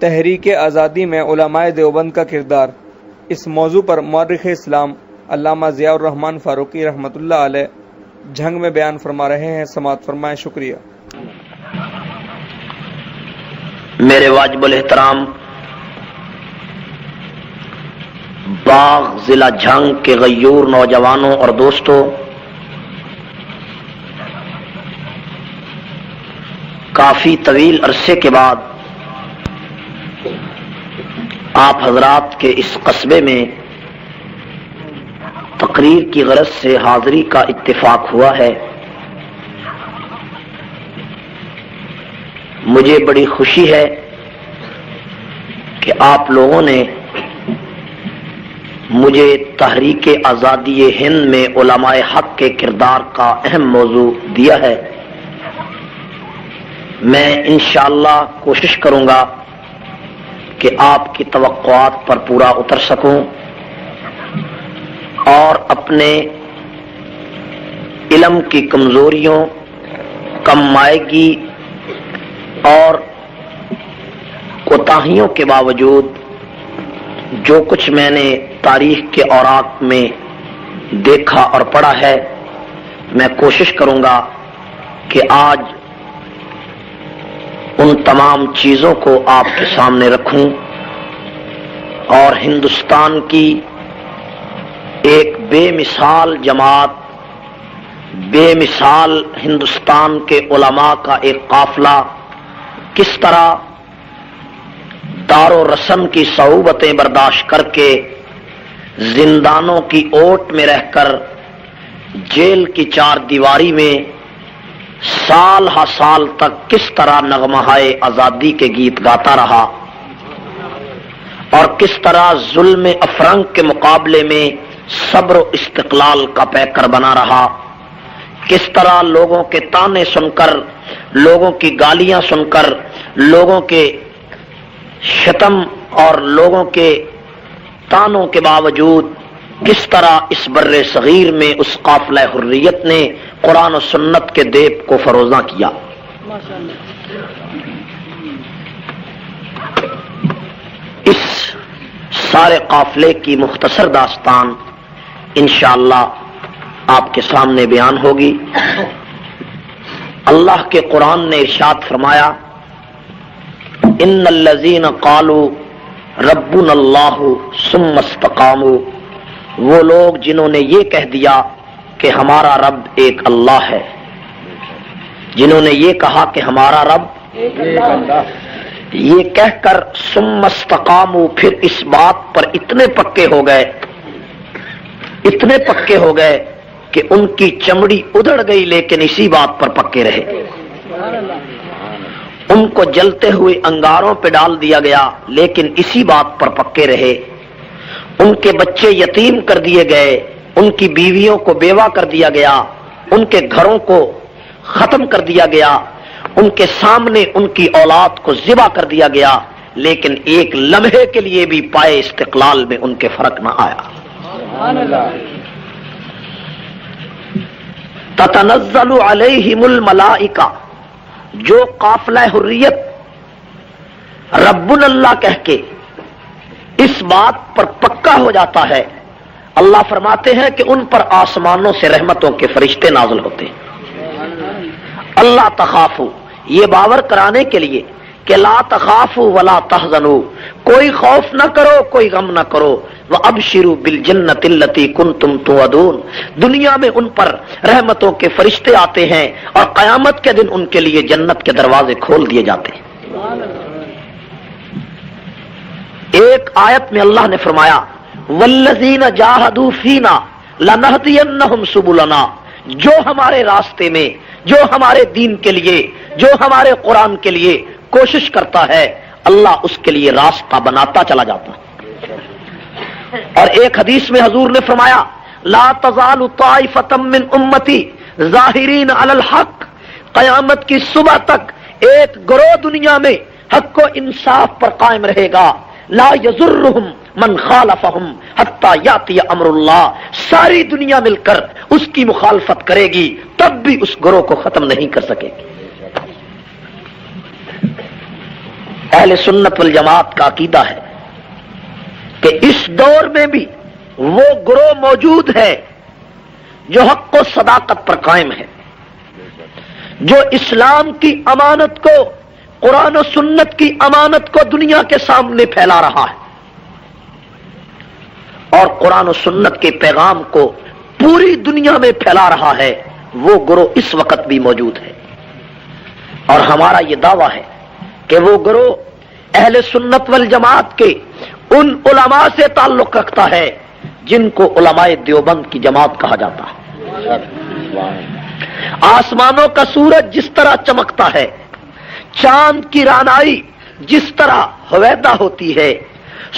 تحریک آزادی میں علماء دیوبند کا کردار، اس موضوع پر مورخ اسلام علامہ ضیاء الرحمن فاروقی رحمۃ اللہ علیہ جھنگ میں بیان فرما رہے ہیں، سماعت فرمائیں۔ شکریہ۔ میرے واجب الاحترام باغ ضلع جھنگ کے غیور نوجوانوں اور دوستوں، کافی طویل عرصے کے بعد آپ حضرات کے اس قصبے میں تقریر کی غرض سے حاضری کا اتفاق ہوا ہے۔ مجھے بڑی خوشی ہے کہ آپ لوگوں نے مجھے تحریک آزادی ہند میں علماء حق کے کردار کا اہم موضوع دیا ہے۔ میں انشاءاللہ کوشش کروں گا کہ آپ کی توقعات پر پورا اتر سکوں اور اپنے علم کی کمزوریوں، کم مائگی اور کوتاہیوں کے باوجود جو کچھ میں نے تاریخ کے اوراق میں دیکھا اور پڑھا ہے، میں کوشش کروں گا کہ آج ان تمام چیزوں کو آپ کے سامنے رکھوں اور ہندوستان کی ایک بے مثال جماعت، بے مثال ہندوستان کے علماء کا ایک قافلہ کس طرح دار و رسم کی صعوبتیں برداشت کر کے، زندانوں کی اوٹ میں رہ کر، جیل کی چار دیواری میں سال ہا سال تک کس طرح نغمہائے آزادی کے گیت گاتا رہا اور کس طرح ظلم افرنگ کے مقابلے میں صبر و استقلال کا پیکر بنا رہا، کس طرح لوگوں کے تانے سن کر، لوگوں کی گالیاں سن کر، لوگوں کے شتم اور لوگوں کے تانوں کے باوجود کس طرح اس بر صغیر میں اس قافلہ حریت نے قرآن و سنت کے دیپ کو فروزاں کیا۔ اس سارے قافلے کی مختصر داستان انشاءاللہ آپ کے سامنے بیان ہوگی۔ اللہ کے قرآن نے ارشاد فرمایا، ان الذین قالوا ربنا اللہ ثم استقاموا، وہ لوگ جنہوں نے یہ کہہ دیا کہ ہمارا رب ایک اللہ ہے، جنہوں نے یہ کہا کہ ہمارا رب ایک اللہ، یہ کہہ کر ثم استقاموا، پھر اس بات پر اتنے پکے ہو گئے، اتنے پکے ہو گئے کہ ان کی چمڑی ادھڑ گئی لیکن اسی بات پر پکے رہے، ان کو جلتے ہوئے انگاروں پہ ڈال دیا گیا لیکن اسی بات پر پکے رہے، ان کے بچے یتیم کر دیے گئے، ان کی بیویوں کو بیوہ کر دیا گیا، ان کے گھروں کو ختم کر دیا گیا، ان کے سامنے ان کی اولاد کو ذبح کر دیا گیا، لیکن ایک لمحے کے لیے بھی پائے استقلال میں ان کے فرق نہ آیا۔ تتنزل علیہم الملائکہ، جو قافلہ حریت رب اللہ کہہ کے اس بات پر پکا ہو جاتا ہے، اللہ فرماتے ہیں کہ ان پر آسمانوں سے رحمتوں کے فرشتے نازل ہوتے ہیں۔ اللہ تخافوا، یہ باور کرانے کے لیے کہ لا تخافوا ولا تحزنوا، کوئی خوف نہ کرو، کوئی غم نہ کرو، وابشروا بالجنۃ التي كنتم توعدون، دنیا میں ان پر رحمتوں کے فرشتے آتے ہیں اور قیامت کے دن ان کے لیے جنت کے دروازے کھول دیے جاتے ہیں۔ ایک آیت میں اللہ نے فرمایا، والذین جاہدوا فینا لنہدینہم سبلنا، جو ہمارے راستے میں، جو ہمارے دین کے لیے، جو ہمارے قرآن کے لیے کوشش کرتا ہے، اللہ اس کے لیے راستہ بناتا چلا جاتا ہے۔ اور ایک حدیث میں حضور نے فرمایا، لا تزال طائفۃ من امتی ظاہرین علی الحق، قیامت کی صبح تک ایک گروہ دنیا میں حق و انصاف پر قائم رہے گا، لا یضرہم من خالفہم حتی یاتی امر اللہ، ساری دنیا مل کر اس کی مخالفت کرے گی تب بھی اس گروہ کو ختم نہیں کر سکے گی۔ اہل سنت والجماعت کا عقیدہ ہے کہ اس دور میں بھی وہ گروہ موجود ہے جو حق و صداقت پر قائم ہے، جو اسلام کی امانت کو، قرآن و سنت کی امانت کو دنیا کے سامنے پھیلا رہا ہے، اور قرآن و سنت کے پیغام کو پوری دنیا میں پھیلا رہا ہے۔ وہ گروہ اس وقت بھی موجود ہے، اور ہمارا یہ دعویٰ ہے کہ وہ گروہ اہل سنت والجماعت کے ان علماء سے تعلق رکھتا ہے جن کو علماء دیوبند کی جماعت کہا جاتا ہے۔ آسمانوں کا سورج جس طرح چمکتا ہے، چاند کی رانائی جس طرح ہویدا ہوتی ہے،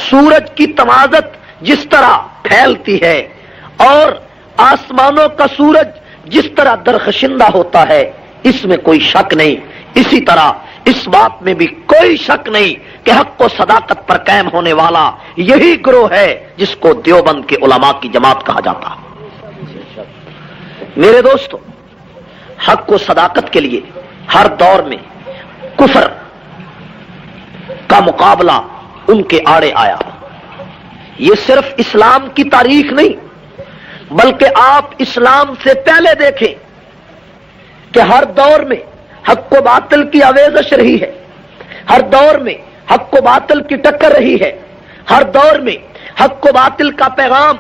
سورج کی تمازت جس طرح پھیلتی ہے، اور آسمانوں کا سورج جس طرح درخشندہ ہوتا ہے، اس میں کوئی شک نہیں، اسی طرح اس بات میں بھی کوئی شک نہیں کہ حق و صداقت پر قائم ہونے والا یہی گروہ ہے جس کو دیوبند کے علماء کی جماعت کہا جاتا ہے۔ میرے دوستو، حق و صداقت کے لیے ہر دور میں کفر کا مقابلہ ان کے آڑے آیا۔ یہ صرف اسلام کی تاریخ نہیں، بلکہ آپ اسلام سے پہلے دیکھیں کہ ہر دور میں حق و باطل کی آویزش رہی ہے، ہر دور میں حق و باطل کی ٹکر رہی ہے، ہر دور میں حق و باطل کا پیغام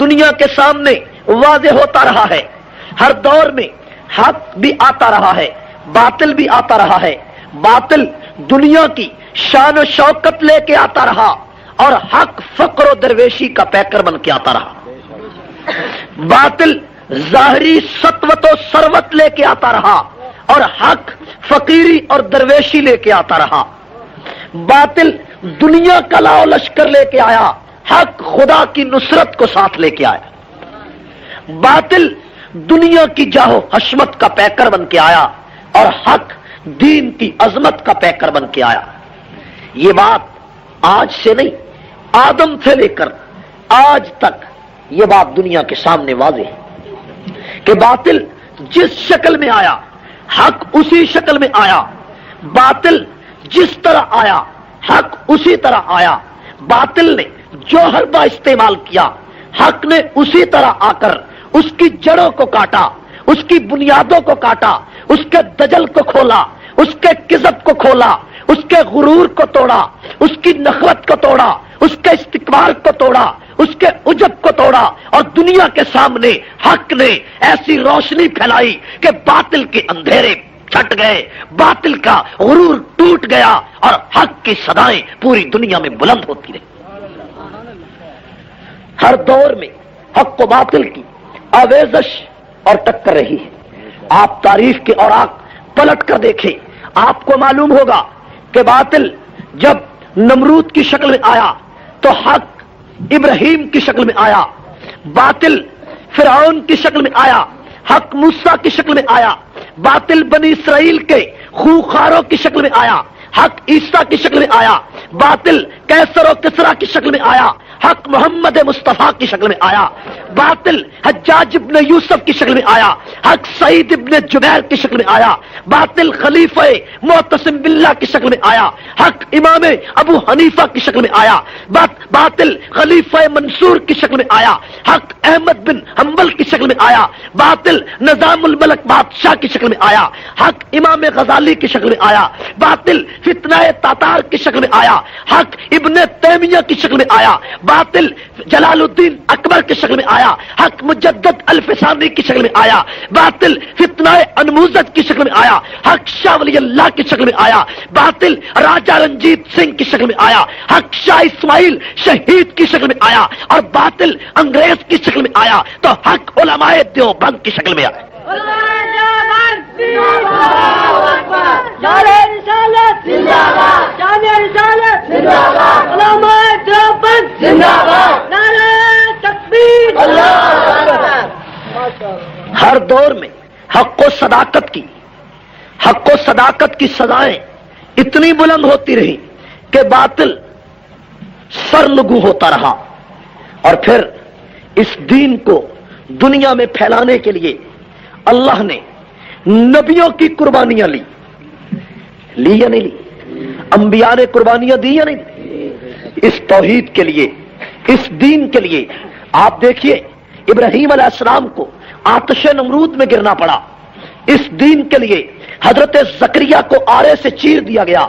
دنیا کے سامنے واضح ہوتا رہا ہے، ہر دور میں حق بھی آتا رہا ہے، باطل بھی آتا رہا ہے، باطل دنیا کی شان و شوکت لے کے آتا رہا، اور حق فقر و درویشی کا پیکر بن کے آتا رہا۔ باطل ظاہری سطوت و ثروت لے کے آتا رہا، اور حق فقیری اور درویشی لے کے آتا رہا۔ باطل دنیا کا لاؤ لشکر لے کے آیا، حق خدا کی نصرت کو ساتھ لے کے آیا۔ باطل دنیا کی جاہو حشمت کا پیکر بن کے آیا، اور حق دین کی عظمت کا پیکر بن کے آیا۔ یہ بات آج سے نہیں، آدم سے لے کر آج تک یہ بات دنیا کے سامنے واضح ہے کہ باطل جس شکل میں آیا، حق اسی شکل میں آیا، باطل جس طرح آیا، حق اسی طرح آیا۔ باطل نے جو حربہ استعمال کیا، حق نے اسی طرح آ کر اس کی جڑوں کو کاٹا، اس کی بنیادوں کو کاٹا، اس کے دجل کو کھولا، اس کے کذب کو کھولا، اس کے غرور کو توڑا، اس کی نخوت کو توڑا، اس کے استکبار کو توڑا، اس کے عجب کو توڑا، اور دنیا کے سامنے حق نے ایسی روشنی پھیلائی کہ باطل کے اندھیرے چھٹ گئے، باطل کا غرور ٹوٹ گیا، اور حق کی صدائیں پوری دنیا میں بلند ہوتی رہی۔ ہر دور میں حق و باطل کی آویزش اور ٹکر رہی ہے۔ آپ تاریخ کے اوراق پلٹ کر دیکھیں، آپ کو معلوم ہوگا کہ باطل جب نمرود کی شکل میں آیا تو حق ابراہیم کی شکل میں آیا، باطل فرعون کی شکل میں آیا، حق موسیٰ کی شکل میں آیا، باطل بنی اسرائیل کے خوخاروں کی شکل میں آیا، حق عیسیٰ کی شکل میں آیا، باطل کیسر و کسرا کی شکل میں آیا، حق محمد مصطفیٰ کی شکل میں آیا، باطل حجاج ابن یوسف کی شکل میں آیا، حق سعید ابن جبیر کی شکل میں آیا، باطل خلیفہ معتصم باللہ کی شکل میں آیا، حق امام ابو حنیفہ کی شکل میں آیا، باطل خلیفہ منصور کی شکل میں آیا، حق احمد بن حنبل کی شکل میں آیا، باطل نظام الملک بادشاہ کی شکل میں آیا، حق امام غزالی کی شکل میں آیا، باطل فتنہ تاتار کی شکل میں آیا، حق ابن تیمیہ کی شکل میں آیا، باطل جلال الدین اکبر کی شکل میں آیا، حق مجدد الفسانی کی شکل میں آیا، باطل فتنہ انموزج کی شکل میں آیا، حق شاہ ولی اللہ کی شکل میں آیا، باطل راجہ رنجیت سنگھ کی شکل میں آیا، حق شاہ اسماعیل شہید کی شکل میں آیا، اور باطل انگریز کی شکل میں آیا، تو حق علماء دیوبند کی شکل میں آیا۔ ہر دور میں حق و صداقت کی سزائیں اتنی بلند ہوتی رہی کہ باطل سرنگو ہوتا رہا، اور پھر اس دین کو دنیا میں پھیلانے کے لیے اللہ نے نبیوں کی قربانیاں لی یا نہیں لی؟ انبیاء نے قربانیاں دی یا نہیں؟ اس توحید کے لیے، اس دین کے لیے. آپ دیکھیے ابراہیم علیہ السلام کو آتش نمرود میں گرنا پڑا. اس دین کے لیے حضرت زکریا کو آرے سے چیر دیا گیا.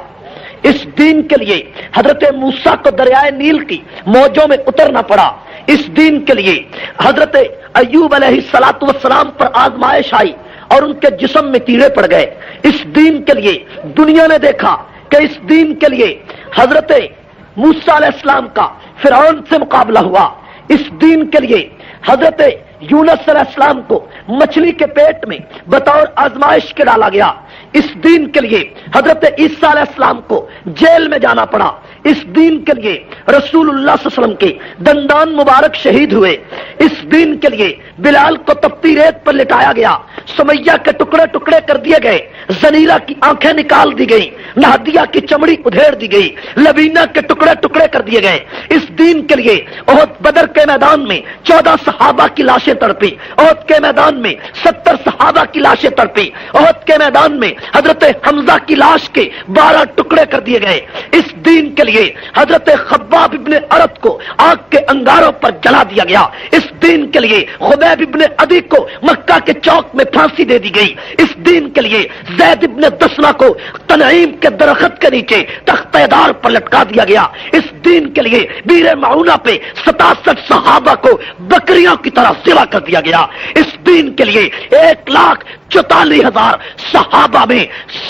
اس دین کے لیے حضرت موسیٰ کو دریائے نیل کی موجوں میں اترنا پڑا. اس دین کے لیے حضرت ایوب علیہ السلام پر آزمائش آئی اور ان کے جسم میں کیڑے پڑ گئے. اس دین کے لیے دنیا نے دیکھا کہ اس دین کے لیے حضرت موسیٰ علیہ السلام کا فرعون سے مقابلہ ہوا. اس دین کے لیے حضرت یونس علیہ السلام کو مچھلی کے پیٹ میں بطور آزمائش کے ڈالا گیا. اس دین کے لیے حضرت عیسیٰ علیہ السلام کو جیل میں جانا پڑا. اس دین کے لیے رسول اللہ صلی اللہ علیہ وسلم کے دندان مبارک شہید ہوئے. اس دین کے لیے بلال کو تپتی ریت پر لٹایا گیا. سمیہ کے ٹکڑے ٹکڑے کر دیے گئے. زنیرہ کی آنکھیں نکال دی گئی. نہدیہ کی چمڑی ادھیڑ دی گئی. لبینہ کے ٹکڑے ٹکڑے کر دیے گئے. اس دین کے لیے احد بدر کے میدان میں 14 صحابہ کی لاشیں تڑپی. احد کے میدان میں 70 صحابہ کی لاشیں تڑپی. احد کے میدان میں حضرت حمزہ کی لاش کے 12 ٹکڑے کر دیے گئے. اس دین کے لیے حضرت خباب ابن ارد کو آگ کے انگاروں پر جلا دیا گیا. اس دین کے لیے خبیب ابن عدی کو مکہ کے چوک میں پھانسی دے دی گئی. اس دین کے لیے زید ابن دسنا کو تنعیم کے درخت کے نیچے تختہ دار پر لٹکا دیا گیا. اس دین کے لیے بیر معونہ پہ 67 صحابہ کو بکریوں کی طرح ذبح کر دیا گیا. اس دین کے لیے 1,44,000 صحابہ میں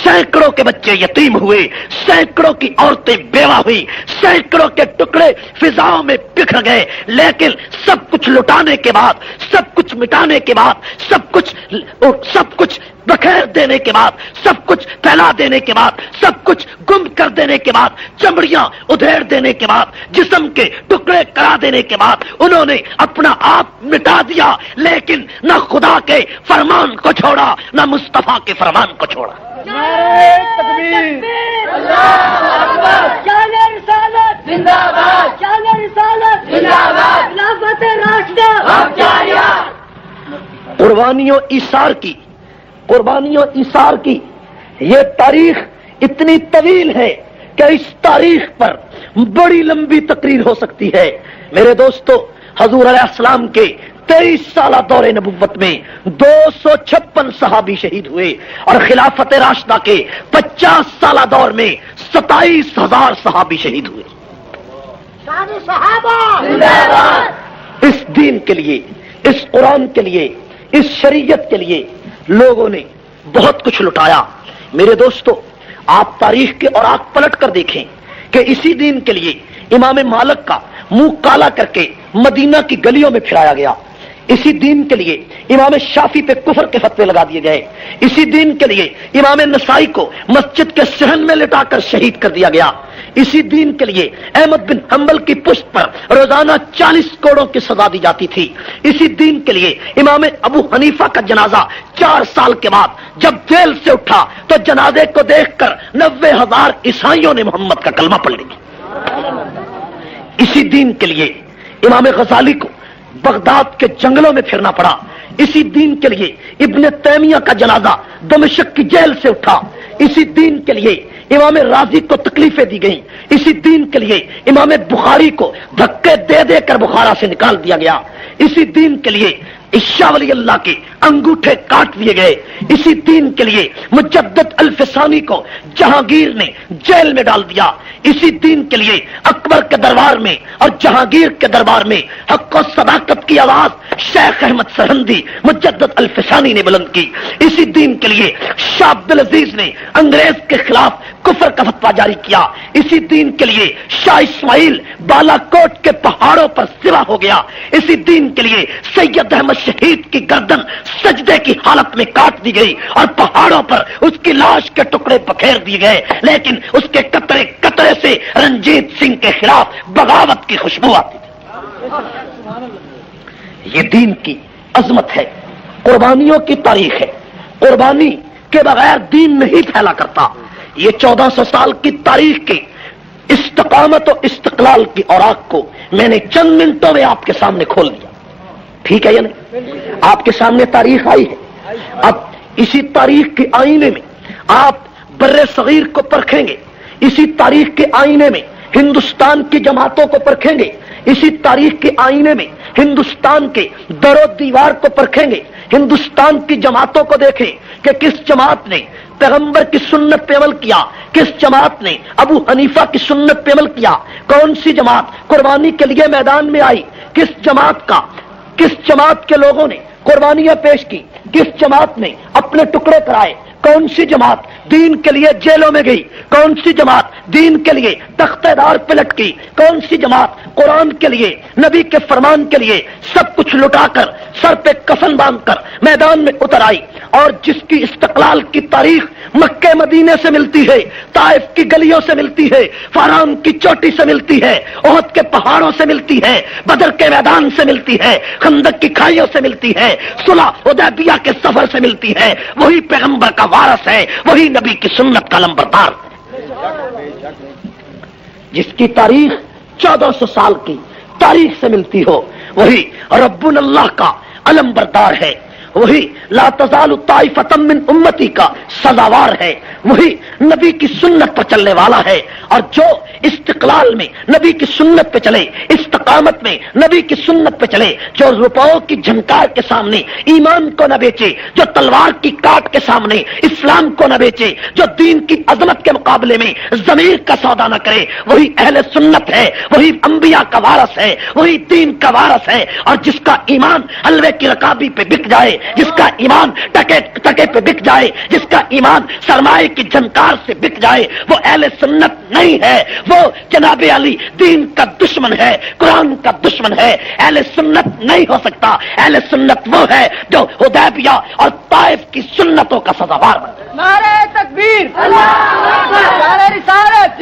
سینکڑوں کے بچے یتیم ہوئے. سینکڑوں کی عورتیں بیوہ ہوئی. سینکڑوں کے ٹکڑے فضاؤں میں بکھر گئے. لیکن سب کچھ لٹانے کے بعد، سب کچھ مٹانے کے بعد، سب کچھ بخیر دینے کے بعد، سب کچھ پھیلا دینے کے بعد، سب کچھ گم کر دینے کے بعد، چمڑیاں ادھیڑ دینے کے بعد، جسم کے ٹکڑے کرا دینے کے بعد انہوں نے اپنا آپ مٹا دیا. لیکن نہ خدا کے فرمان کو چھوڑا، نہ مصطفیٰ کے فرمان کو چھوڑا. قربانیوں ایثار کی یہ تاریخ اتنی طویل ہے کہ اس تاریخ پر بڑی لمبی تقریر ہو سکتی ہے. میرے دوستو، حضور علیہ السلام کے 23 سالہ دور نبوت میں 256 صحابی شہید ہوئے اور خلافت راشدہ کے 50 سالہ دور میں 27,000 صحابی شہید ہوئے. اس دین کے لیے، اس قرآن کے لیے، اس شریعت کے لیے لوگوں نے بہت کچھ لٹایا. میرے دوستو، آپ تاریخ کے اوراق پلٹ کر دیکھیں کہ اسی دین کے لیے امام مالک کا منہ کالا کر کے مدینہ کی گلیوں میں پھرایا گیا. اسی دین کے لیے امام شافعی پہ کفر کے فتوے لگا دیے گئے. اسی دین کے لیے امام نسائی کو مسجد کے صحن میں لٹا کر شہید کر دیا گیا. اسی دین کے لیے احمد بن حنبل کی پشت پر روزانہ 40 کوڑوں کی سزا دی جاتی تھی. اسی دین کے لیے امام ابو حنیفہ کا جنازہ 4 سال کے بعد جب جیل سے اٹھا تو جنازے کو دیکھ کر 90,000 عیسائیوں نے محمد کا کلمہ پڑھ لیا. اسی دین کے لیے امام غزالی کو بغداد کے جنگلوں میں پھرنا پڑا. اسی دین کے لیے ابن تیمیہ کا جنازہ دمشق کی جیل سے اٹھا. اسی دین کے لیے امام رازی کو تکلیفیں دی گئیں. اسی دین کے لیے امام بخاری کو دھکے دے دے کر بخارا سے نکال دیا گیا. اسی دین کے لیے عشاء ولی اللہ کے انگوٹھے کاٹ دیے گئے. اسی دین کے لیے مجدد الفسانی کو جہانگیر نے جیل میں ڈال دیا. اسی دین کے لیے اکبر کے دربار میں اور جہانگیر کے دربار میں حق و صداقت کی آواز شیخ احمد سرہندی مجدد الفسانی نے بلند کی. اسی دین کے لیے شاہ عبدالعزیز نے انگریز کے خلاف کفر کا فتویٰ جاری کیا. اسی دین کے لیے شاہ اسماعیل بالا کوٹ کے پہاڑوں پر سوا ہو گیا. اسی دین کے لیے سید احمد شہید کی گردن سجدے کی حالت میں کاٹ دی گئی اور پہاڑوں پر اس کی لاش کے ٹکڑے پکھیر دیے گئے. لیکن اس کے قطرے قطرے سے رنجیت سنگھ کے خلاف بغاوت کی خوشبو آتی تھی. یہ دین کی عظمت ہے، قربانیوں کی تاریخ ہے. قربانی کے بغیر دین نہیں پھیلا کرتا. یہ 1400 سال کی تاریخ کی استقامت و استقلال کی اوراق کو میں نے چند منٹوں میں آپ کے سامنے کھول دیا. ٹھیک ہے یا نہیں؟ آپ کے سامنے تاریخ آئی ہے. اب اسی تاریخ کے آئینے میں آپ بر صغیر کو پرکھیں گے. اسی تاریخ کے آئینے میں ہندوستان کی جماعتوں کو پرکھیں گے، اسی تاریخ کے آئینے میں ہندوستان کے در و دیوار کو پرکھیں گے، ہندوستان کی جماعتوں کو دیکھیں کہ کس جماعت نے پیغمبر کی سنت پہ عمل کیا، کس جماعت نے ابو حنیفہ کی سنت پہ عمل کیا، کون سی جماعت قربانی کے لیے میدان میں آئی، کس جماعت کے لوگوں نے قربانیاں پیش کی، کس جماعت نے اپنے ٹکڑے کرائے، کون سی جماعت دین کے لیے جیلوں میں گئی، کون سی جماعت دین کے لیے تختہ دار پہ لٹکی، کون سی جماعت قرآن کے لیے نبی کے فرمان کے لیے سب کچھ لٹا کر سر پہ کفن باندھ کر میدان میں اتر آئی، اور جس کی استقلال کی تاریخ مکہ مدینے سے ملتی ہے، طائف کی گلیوں سے ملتی ہے، فاران کی چوٹی سے ملتی ہے، احد کے پہاڑوں سے ملتی ہے، بدر کے میدان سے ملتی ہے، خندق کی کھائیوں سے ملتی ہے، صلح حدیبیہ کے سفر سے ملتی ہے، وہی پیغمبر کا وارث ہے، وہی نبی کی سنت کا لمبردار، جس کی تاریخ 1400 سال کی تاریخ سے ملتی ہو، وہی رب اللہ کا علم بردار ہے، وہی لا تزال طائفۃ من امتی کا سزاوار ہے، وہی نبی کی سنت پر چلنے والا ہے، اور جو استقلال میں نبی کی سنت پہ چلے، استقامت میں نبی کی سنت پہ چلے، جو روپوں کی جھنکار کے سامنے ایمان کو نہ بیچے، جو تلوار کی کاٹ کے سامنے اسلام کو نہ بیچے، جو دین کی عظمت کے مقابلے میں ضمیر کا سودا نہ کرے، وہی اہل سنت ہے، وہی انبیاء کا وارث ہے، وہی دین کا وارث ہے، اور جس کا ایمان حلوے کی رکابی پہ بک جائے، جس کا ایمان ٹکے پہ بک جائے، جس کا ایمان سرمایہ کی جھنکار سے بک جائے، وہ اہل سنت نہیں ہے، وہ جناب علی دین کا دشمن ہے، قرآن کا دشمن ہے، اہل سنت نہیں ہو سکتا، اہل سنت وہ ہے جو حدیبیہ اور طائف کی سنتوں کا سزاوار ہے۔ نعرہ تکبیر، نعرہ رسالت،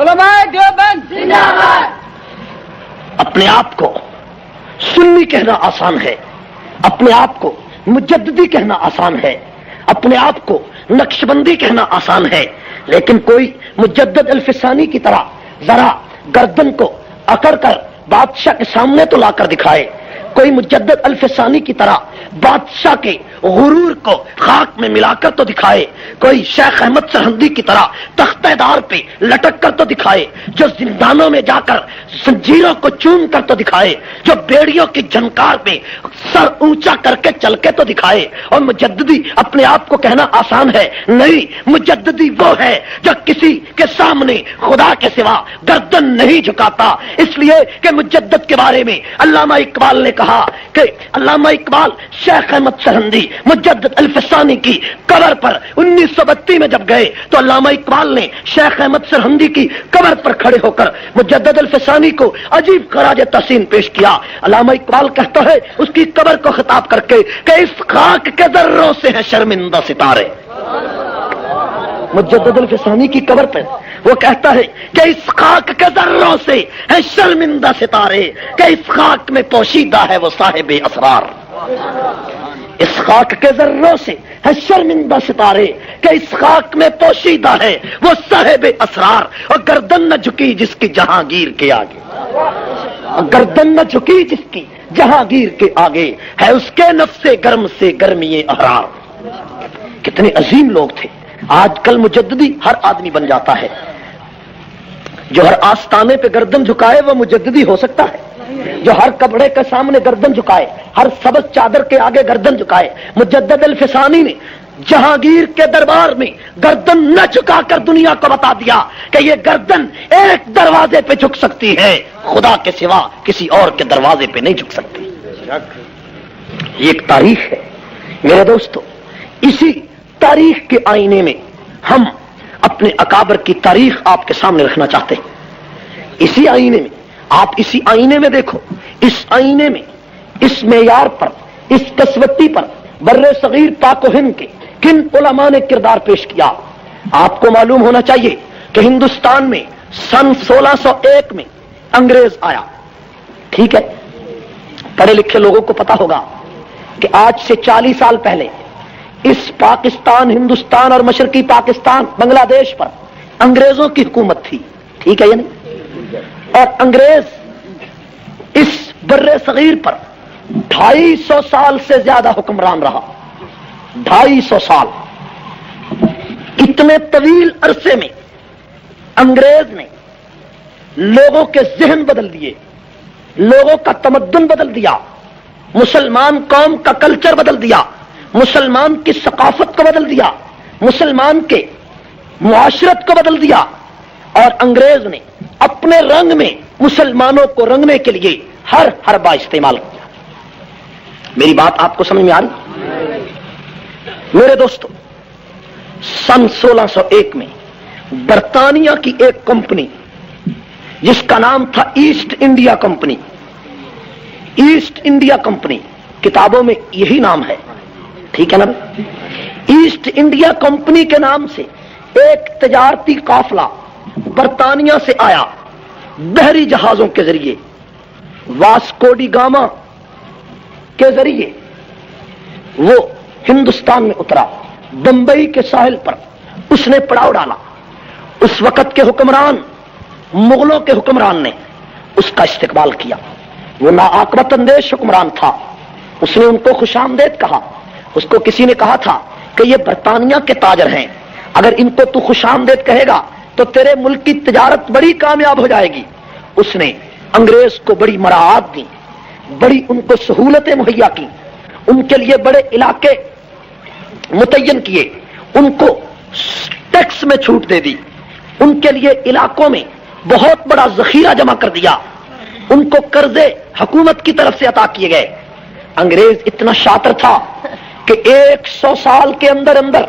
علماء دیوبند زندہ باد۔ اپنے آپ کو سنی کہنا آسان ہے، اپنے آپ کو مجددی کہنا آسان ہے، اپنے آپ کو نقشبندی کہنا آسان ہے، لیکن کوئی مجدد الفسانی کی طرح ذرا گردن کو اکڑ کر بادشاہ کے سامنے تو لا کر دکھائے، کوئی مجدد الفسانی کی طرح بادشاہ کے غرور کو خاک میں ملا کر تو دکھائے، کوئی شیخ احمد سرہندی کی طرح تختہ دار پہ لٹک کر تو دکھائے، جو زندانوں میں جا کر زنجیروں کو چوم کر تو دکھائے، جو بیڑیوں کی جھنکار میں سر اونچا کر کے چل کے تو دکھائے، اور مجددی اپنے آپ کو کہنا آسان ہے، نہیں، مجددی وہ ہے جو کسی کے سامنے خدا کے سوا گردن نہیں جھکاتا، اس لیے کہ مجدد کے بارے میں علامہ اقبال نے کہا کہ علامہ اقبال شیخ احمد سرہندی مجدد الفسانی کی قبر پر 1932 میں جب گئے تو علامہ اقبال نے شیخ احمد سرہندی کی قبر پر کھڑے ہو کر مجدد الفسانی کو عجیب خراج تحسین پیش کیا۔ علامہ اقبال کہتا ہے اس کی قبر کو خطاب کر کے کہ اس خاک کے ذروں سے ہیں شرمندہ ستارے، مجدد الفسانی کی قبر پر وہ کہتا ہے کہ اس خاک کے ذروں سے ہے شرمندہ ستارے، کہ اس خاک میں پوشیدہ ہے وہ صاحب اسرار، اس خاک کے ذروں سے ہے شرمندہ ستارے، کہ اس خاک میں پوشیدہ ہے وہ صاحب اسرار، اور گردن نہ جھکی جس کی جہانگیر کے آگے، گردن نہ جھکی جس کی جہانگیر کے آگے، ہے اس کے نفس گرم سے گرمی احرار۔ کتنے عظیم لوگ تھے۔ آج کل مجددی ہر آدمی بن جاتا ہے، جو ہر آستانے پہ گردن جھکائے وہ مجددی ہو سکتا ہے، جو ہر کپڑے کے سامنے گردن جھکائے، ہر سبز چادر کے آگے گردن جھکائے۔ مجدد الفسانی نے جہانگیر کے دربار میں گردن نہ جھکا کر دنیا کو بتا دیا کہ یہ گردن ایک دروازے پہ جھک سکتی ہے، خدا کے سوا کسی اور کے دروازے پہ نہیں جھک سکتی۔ یہ ایک تاریخ ہے میرے دوستو، اسی تاریخ کے آئینے میں ہم اپنے اکابر کی تاریخ آپ کے سامنے رکھنا چاہتے ہیں۔ اسی آئینے میں آپ اسی آئینے میں دیکھو، اس آئینے میں اس معیار پر، اس کسوٹی پر بر صغیر پاک و ہند کے کن علماء نے کردار پیش کیا۔ آپ کو معلوم ہونا چاہیے کہ ہندوستان میں سن 1601 میں انگریز آیا، ٹھیک ہے، پڑھے لکھے لوگوں کو پتا ہوگا کہ آج سے 40 سال پہلے اس پاکستان، ہندوستان اور مشرقی پاکستان، بنگلہ دیش پر انگریزوں کی حکومت تھی، ٹھیک ہے یا نہیں؟ اور انگریز اس بر صغیر پر 250 سال سے زیادہ حکمران رہا، 250 سال۔ اتنے طویل عرصے میں انگریز نے لوگوں کے ذہن بدل دیے، لوگوں کا تمدن بدل دیا، مسلمان قوم کا کلچر بدل دیا، مسلمان کی ثقافت کو بدل دیا، مسلمان کے معاشرت کو بدل دیا، اور انگریز نے اپنے رنگ میں مسلمانوں کو رنگنے کے لیے ہر حربہ استعمال کیا۔ میری بات آپ کو سمجھ میں آ رہی؟ میرے دوستو، سن 1601 میں برطانیہ کی ایک کمپنی جس کا نام تھا East India company, East India company کتابوں میں یہی نام ہے، ٹھیک ہے نا؟ ایسٹ انڈیا کمپنی کے نام سے ایک تجارتی قافلہ برطانیہ سے آیا، بحری جہازوں کے ذریعے، واسکو ڈی گاما کے ذریعے وہ ہندوستان میں اترا، بمبئی کے ساحل پر اس نے پڑاؤ ڈالا۔ اس وقت کے حکمران، مغلوں کے حکمران نے اس کا استقبال کیا، وہ ناعاقبت اندیش حکمران تھا، اس نے ان کو خوش آمدید کہا۔ اس کو کسی نے کہا تھا کہ یہ برطانیہ کے تاجر ہیں، اگر ان کو تو خوش آمدید کہے گا تو تیرے ملک کی تجارت بڑی کامیاب ہو جائے گی۔ اس نے انگریز کو بڑی مراعات دی، بڑی ان کو سہولتیں مہیا کی، ان کے لیے بڑے علاقے متعین کیے، ان کو ٹیکس میں چھوٹ دے دی، ان کے لیے علاقوں میں بہت بڑا ذخیرہ جمع کر دیا، ان کو قرضے حکومت کی طرف سے عطا کیے گئے۔ انگریز اتنا شاطر تھا کہ 100 سال کے اندر اندر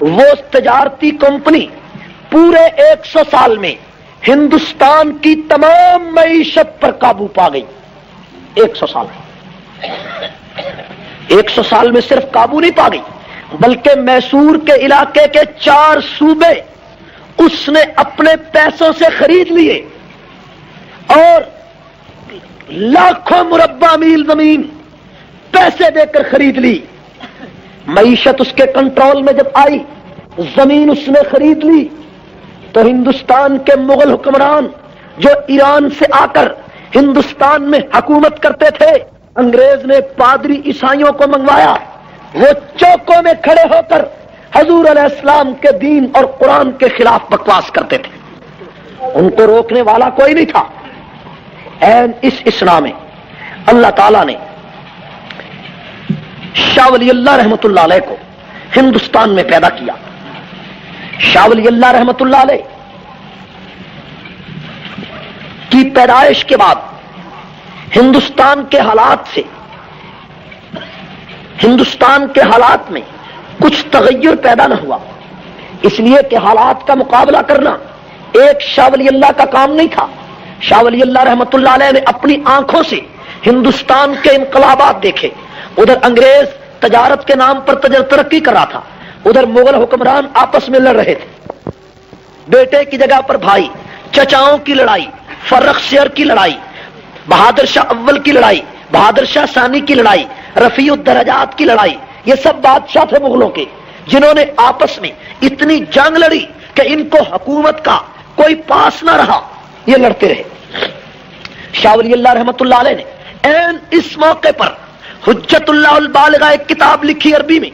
وہ تجارتی کمپنی پورے 100 سال میں ہندوستان کی تمام معیشت پر قابو پا گئی۔ 100 سال 100 سال میں صرف قابو نہیں پا گئی، بلکہ میسور کے علاقے کے 4 صوبے اس نے اپنے پیسوں سے خرید لیے، اور لاکھوں مربع میل زمین پیسے دے کر خرید لی۔ معیشت اس کے کنٹرول میں جب آئی، زمین اس نے خرید لی، تو ہندوستان کے مغل حکمران جو ایران سے آ کر ہندوستان میں حکومت کرتے تھے، انگریز نے پادری عیسائیوں کو منگوایا، وہ چوکوں میں کھڑے ہو کر حضور علیہ السلام کے دین اور قرآن کے خلاف بکواس کرتے تھے، ان کو روکنے والا کوئی نہیں تھا۔ این اس اسنا میں اللہ تعالیٰ نے شاہ ولی اللہ رحمت اللہ علیہ کو ہندوستان میں پیدا کیا۔ شاہ ولی اللہ رحمت اللہ علیہ کی پیدائش کے بعد ہندوستان کے حالات میں کچھ تغیر پیدا نہ ہوا، اس لیے کہ حالات کا مقابلہ کرنا ایک شاہ ولی اللہ کا کام نہیں تھا۔ شاہ ولی اللہ رحمت اللہ علیہ نے اپنی آنکھوں سے ہندوستان کے انقلابات دیکھے، ادھر انگریز تجارت کے نام پر ترقی کر رہا تھا، ادھر مغل حکمران آپس میں لڑ رہے تھے، بیٹے کی جگہ پر بھائی، چچاؤں کی لڑائی، فرخ شیر کی لڑائی، بہادر شاہ اول کی لڑائی، بہادر شاہ ثانی کی لڑائی، رفیع الدرجات کی لڑائی، یہ سب بادشاہ تھے مغلوں کے، جنہوں نے آپس میں اتنی جنگ لڑی کہ ان کو حکومت کا کوئی پاس نہ رہا، یہ لڑتے رہے۔ شاہ ولی اللہ رحمت اللہ علیہ نے این اس موقع پر حجت اللہ البالغہ ایک کتاب لکھی عربی میں،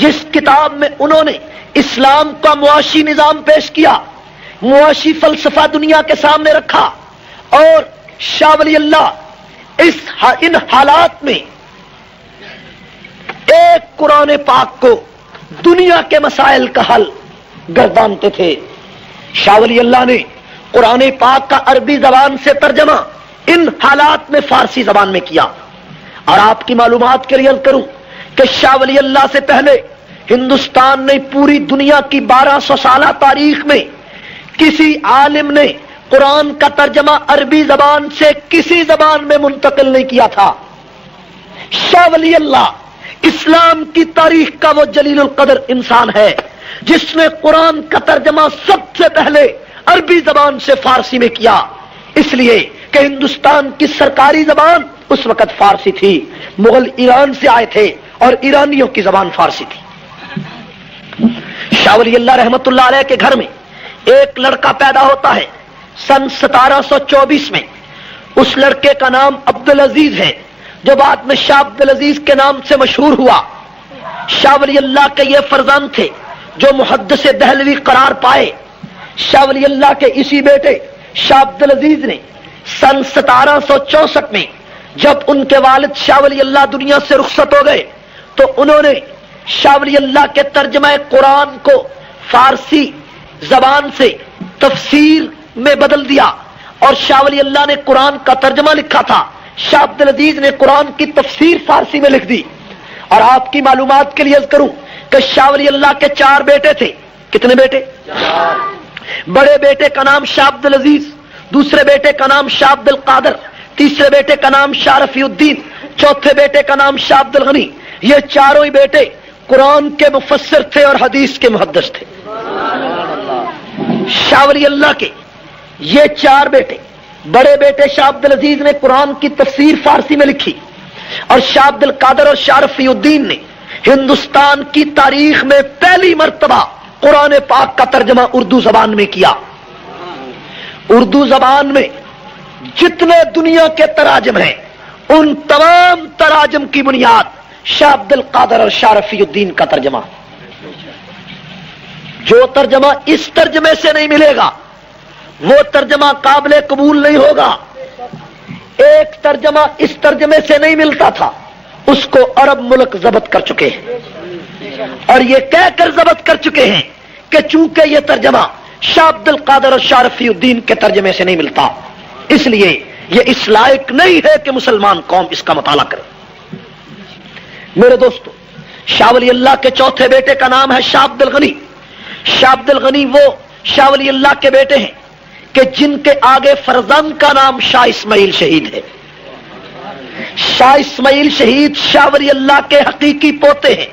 جس کتاب میں انہوں نے اسلام کا معاشی نظام پیش کیا، معاشی فلسفہ دنیا کے سامنے رکھا، اور شاہ ولی اللہ ان حالات میں ایک قرآن پاک کو دنیا کے مسائل کا حل گردانتے تھے۔ شاہ ولی اللہ نے قرآن پاک کا عربی زبان سے ترجمہ ان حالات میں فارسی زبان میں کیا۔ اور آپ کی معلومات کے لیے عرض کروں کہ شاہ ولی اللہ سے پہلے ہندوستان نے پوری دنیا کی 1200 سالہ تاریخ میں کسی عالم نے قرآن کا ترجمہ عربی زبان سے کسی زبان میں منتقل نہیں کیا تھا۔ شاہ ولی اللہ اسلام کی تاریخ کا وہ جلیل القدر انسان ہے جس نے قرآن کا ترجمہ سب سے پہلے عربی زبان سے فارسی میں کیا، اس لیے کہ ہندوستان کی سرکاری زبان اس وقت فارسی تھی، مغل ایران سے آئے تھے اور ایرانیوں کی زبان فارسی تھی۔ شاہ ولی اللہ رحمت اللہ علیہ کے گھر میں ایک لڑکا پیدا ہوتا ہے سن 1724 میں، اس لڑکے کا نام عبدالعزیز ہے، جو بعد میں شاہ عبدالعزیز کے نام سے مشہور ہوا۔ شاہ ولی اللہ کے یہ فرزند تھے جو محدث دہلوی قرار پائے۔ شاہ ولی اللہ کے اسی بیٹے شاہ عبد العزیز نے سن 1764 میں جب ان کے والد شاہ ولی اللہ دنیا سے رخصت ہو گئے تو انہوں نے شاہ ولی اللہ کے ترجمہ قرآن کو فارسی زبان سے تفسیر میں بدل دیا اور شاہ ولی اللہ نے قرآن کا ترجمہ لکھا تھا، شاہ عبد العزیز نے قرآن کی تفسیر فارسی میں لکھ دی۔ اور آپ کی معلومات کے لیے عرض کروں کہ شاہ ولی اللہ کے 4 بیٹے تھے۔ کتنے بیٹے؟ 4۔ بڑے بیٹے کا نام شاہ عبد العزیز، دوسرے بیٹے کا نام شاہ عبد القادر، تیسرے بیٹے کا نام شاہ رفیع الدین، چوتھے بیٹے کا نام شاہ عبد الغنی۔ یہ چاروں ہی بیٹے قرآن کے مفسر تھے اور حدیث کے محدث تھے۔ شاہ ولی اللہ کے یہ 4 بیٹے، بڑے بیٹے شاہ عبد العزیز نے قرآن کی تفسیر فارسی میں لکھی اور شاہ عبد القادر اور شاہ رفیع الدین نے ہندوستان کی تاریخ میں پہلی مرتبہ قرآن پاک کا ترجمہ اردو زبان میں کیا۔ اردو زبان میں جتنے دنیا کے تراجم ہیں ان تمام تراجم کی بنیاد شاہ عبد القادر اور شاہ رفیع الدین کا ترجمہ۔ جو ترجمہ اس ترجمے سے نہیں ملے گا وہ ترجمہ قابل قبول نہیں ہوگا۔ ایک ترجمہ اس ترجمے سے نہیں ملتا تھا، اس کو عرب ملک ضبط کر چکے ہیں اور یہ کہہ کر ضبط کر چکے ہیں کہ چونکہ یہ ترجمہ شاہ عبد القادر اور شاہ رفیع الدین کے ترجمے سے نہیں ملتا، اس لیے یہ اس لائق نہیں ہے کہ مسلمان قوم اس کا مطالعہ کرے۔ میرے دوستو، شاہ ولی اللہ کے چوتھے بیٹے کا نام ہے شاہ عبد الغنی۔ شاہ عبد الغنی وہ شاہ ولی اللہ کے بیٹے ہیں کہ جن کے آگے فرزند کا نام شاہ اسماعیل شہید ہے۔ شاہ اسماعیل شہید شاہ ولی اللہ کے حقیقی پوتے ہیں۔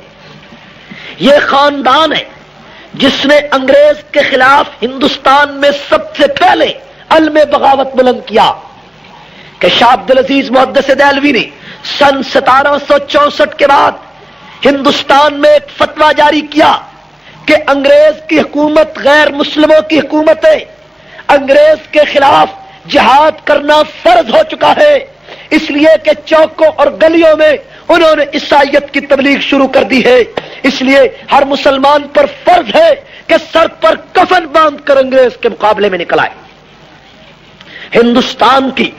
یہ خاندان ہے جس نے انگریز کے خلاف ہندوستان میں سب سے پہلے علم بغاوت بلند کیا کہ شاہ عبد العزیز محدث دہلوی نے سن 1764 کے بعد ہندوستان میں ایک فتویٰ جاری کیا کہ انگریز کی حکومت غیر مسلموں کی حکومت ہے، انگریز کے خلاف جہاد کرنا فرض ہو چکا ہے، اس لیے کہ چوکوں اور گلیوں میں انہوں نے عیسائیت کی تبلیغ شروع کر دی ہے، اس لیے ہر مسلمان پر فرض ہے کہ سر پر کفن باندھ کر انگریز کے مقابلے میں نکل آئے۔ ہندوستان کی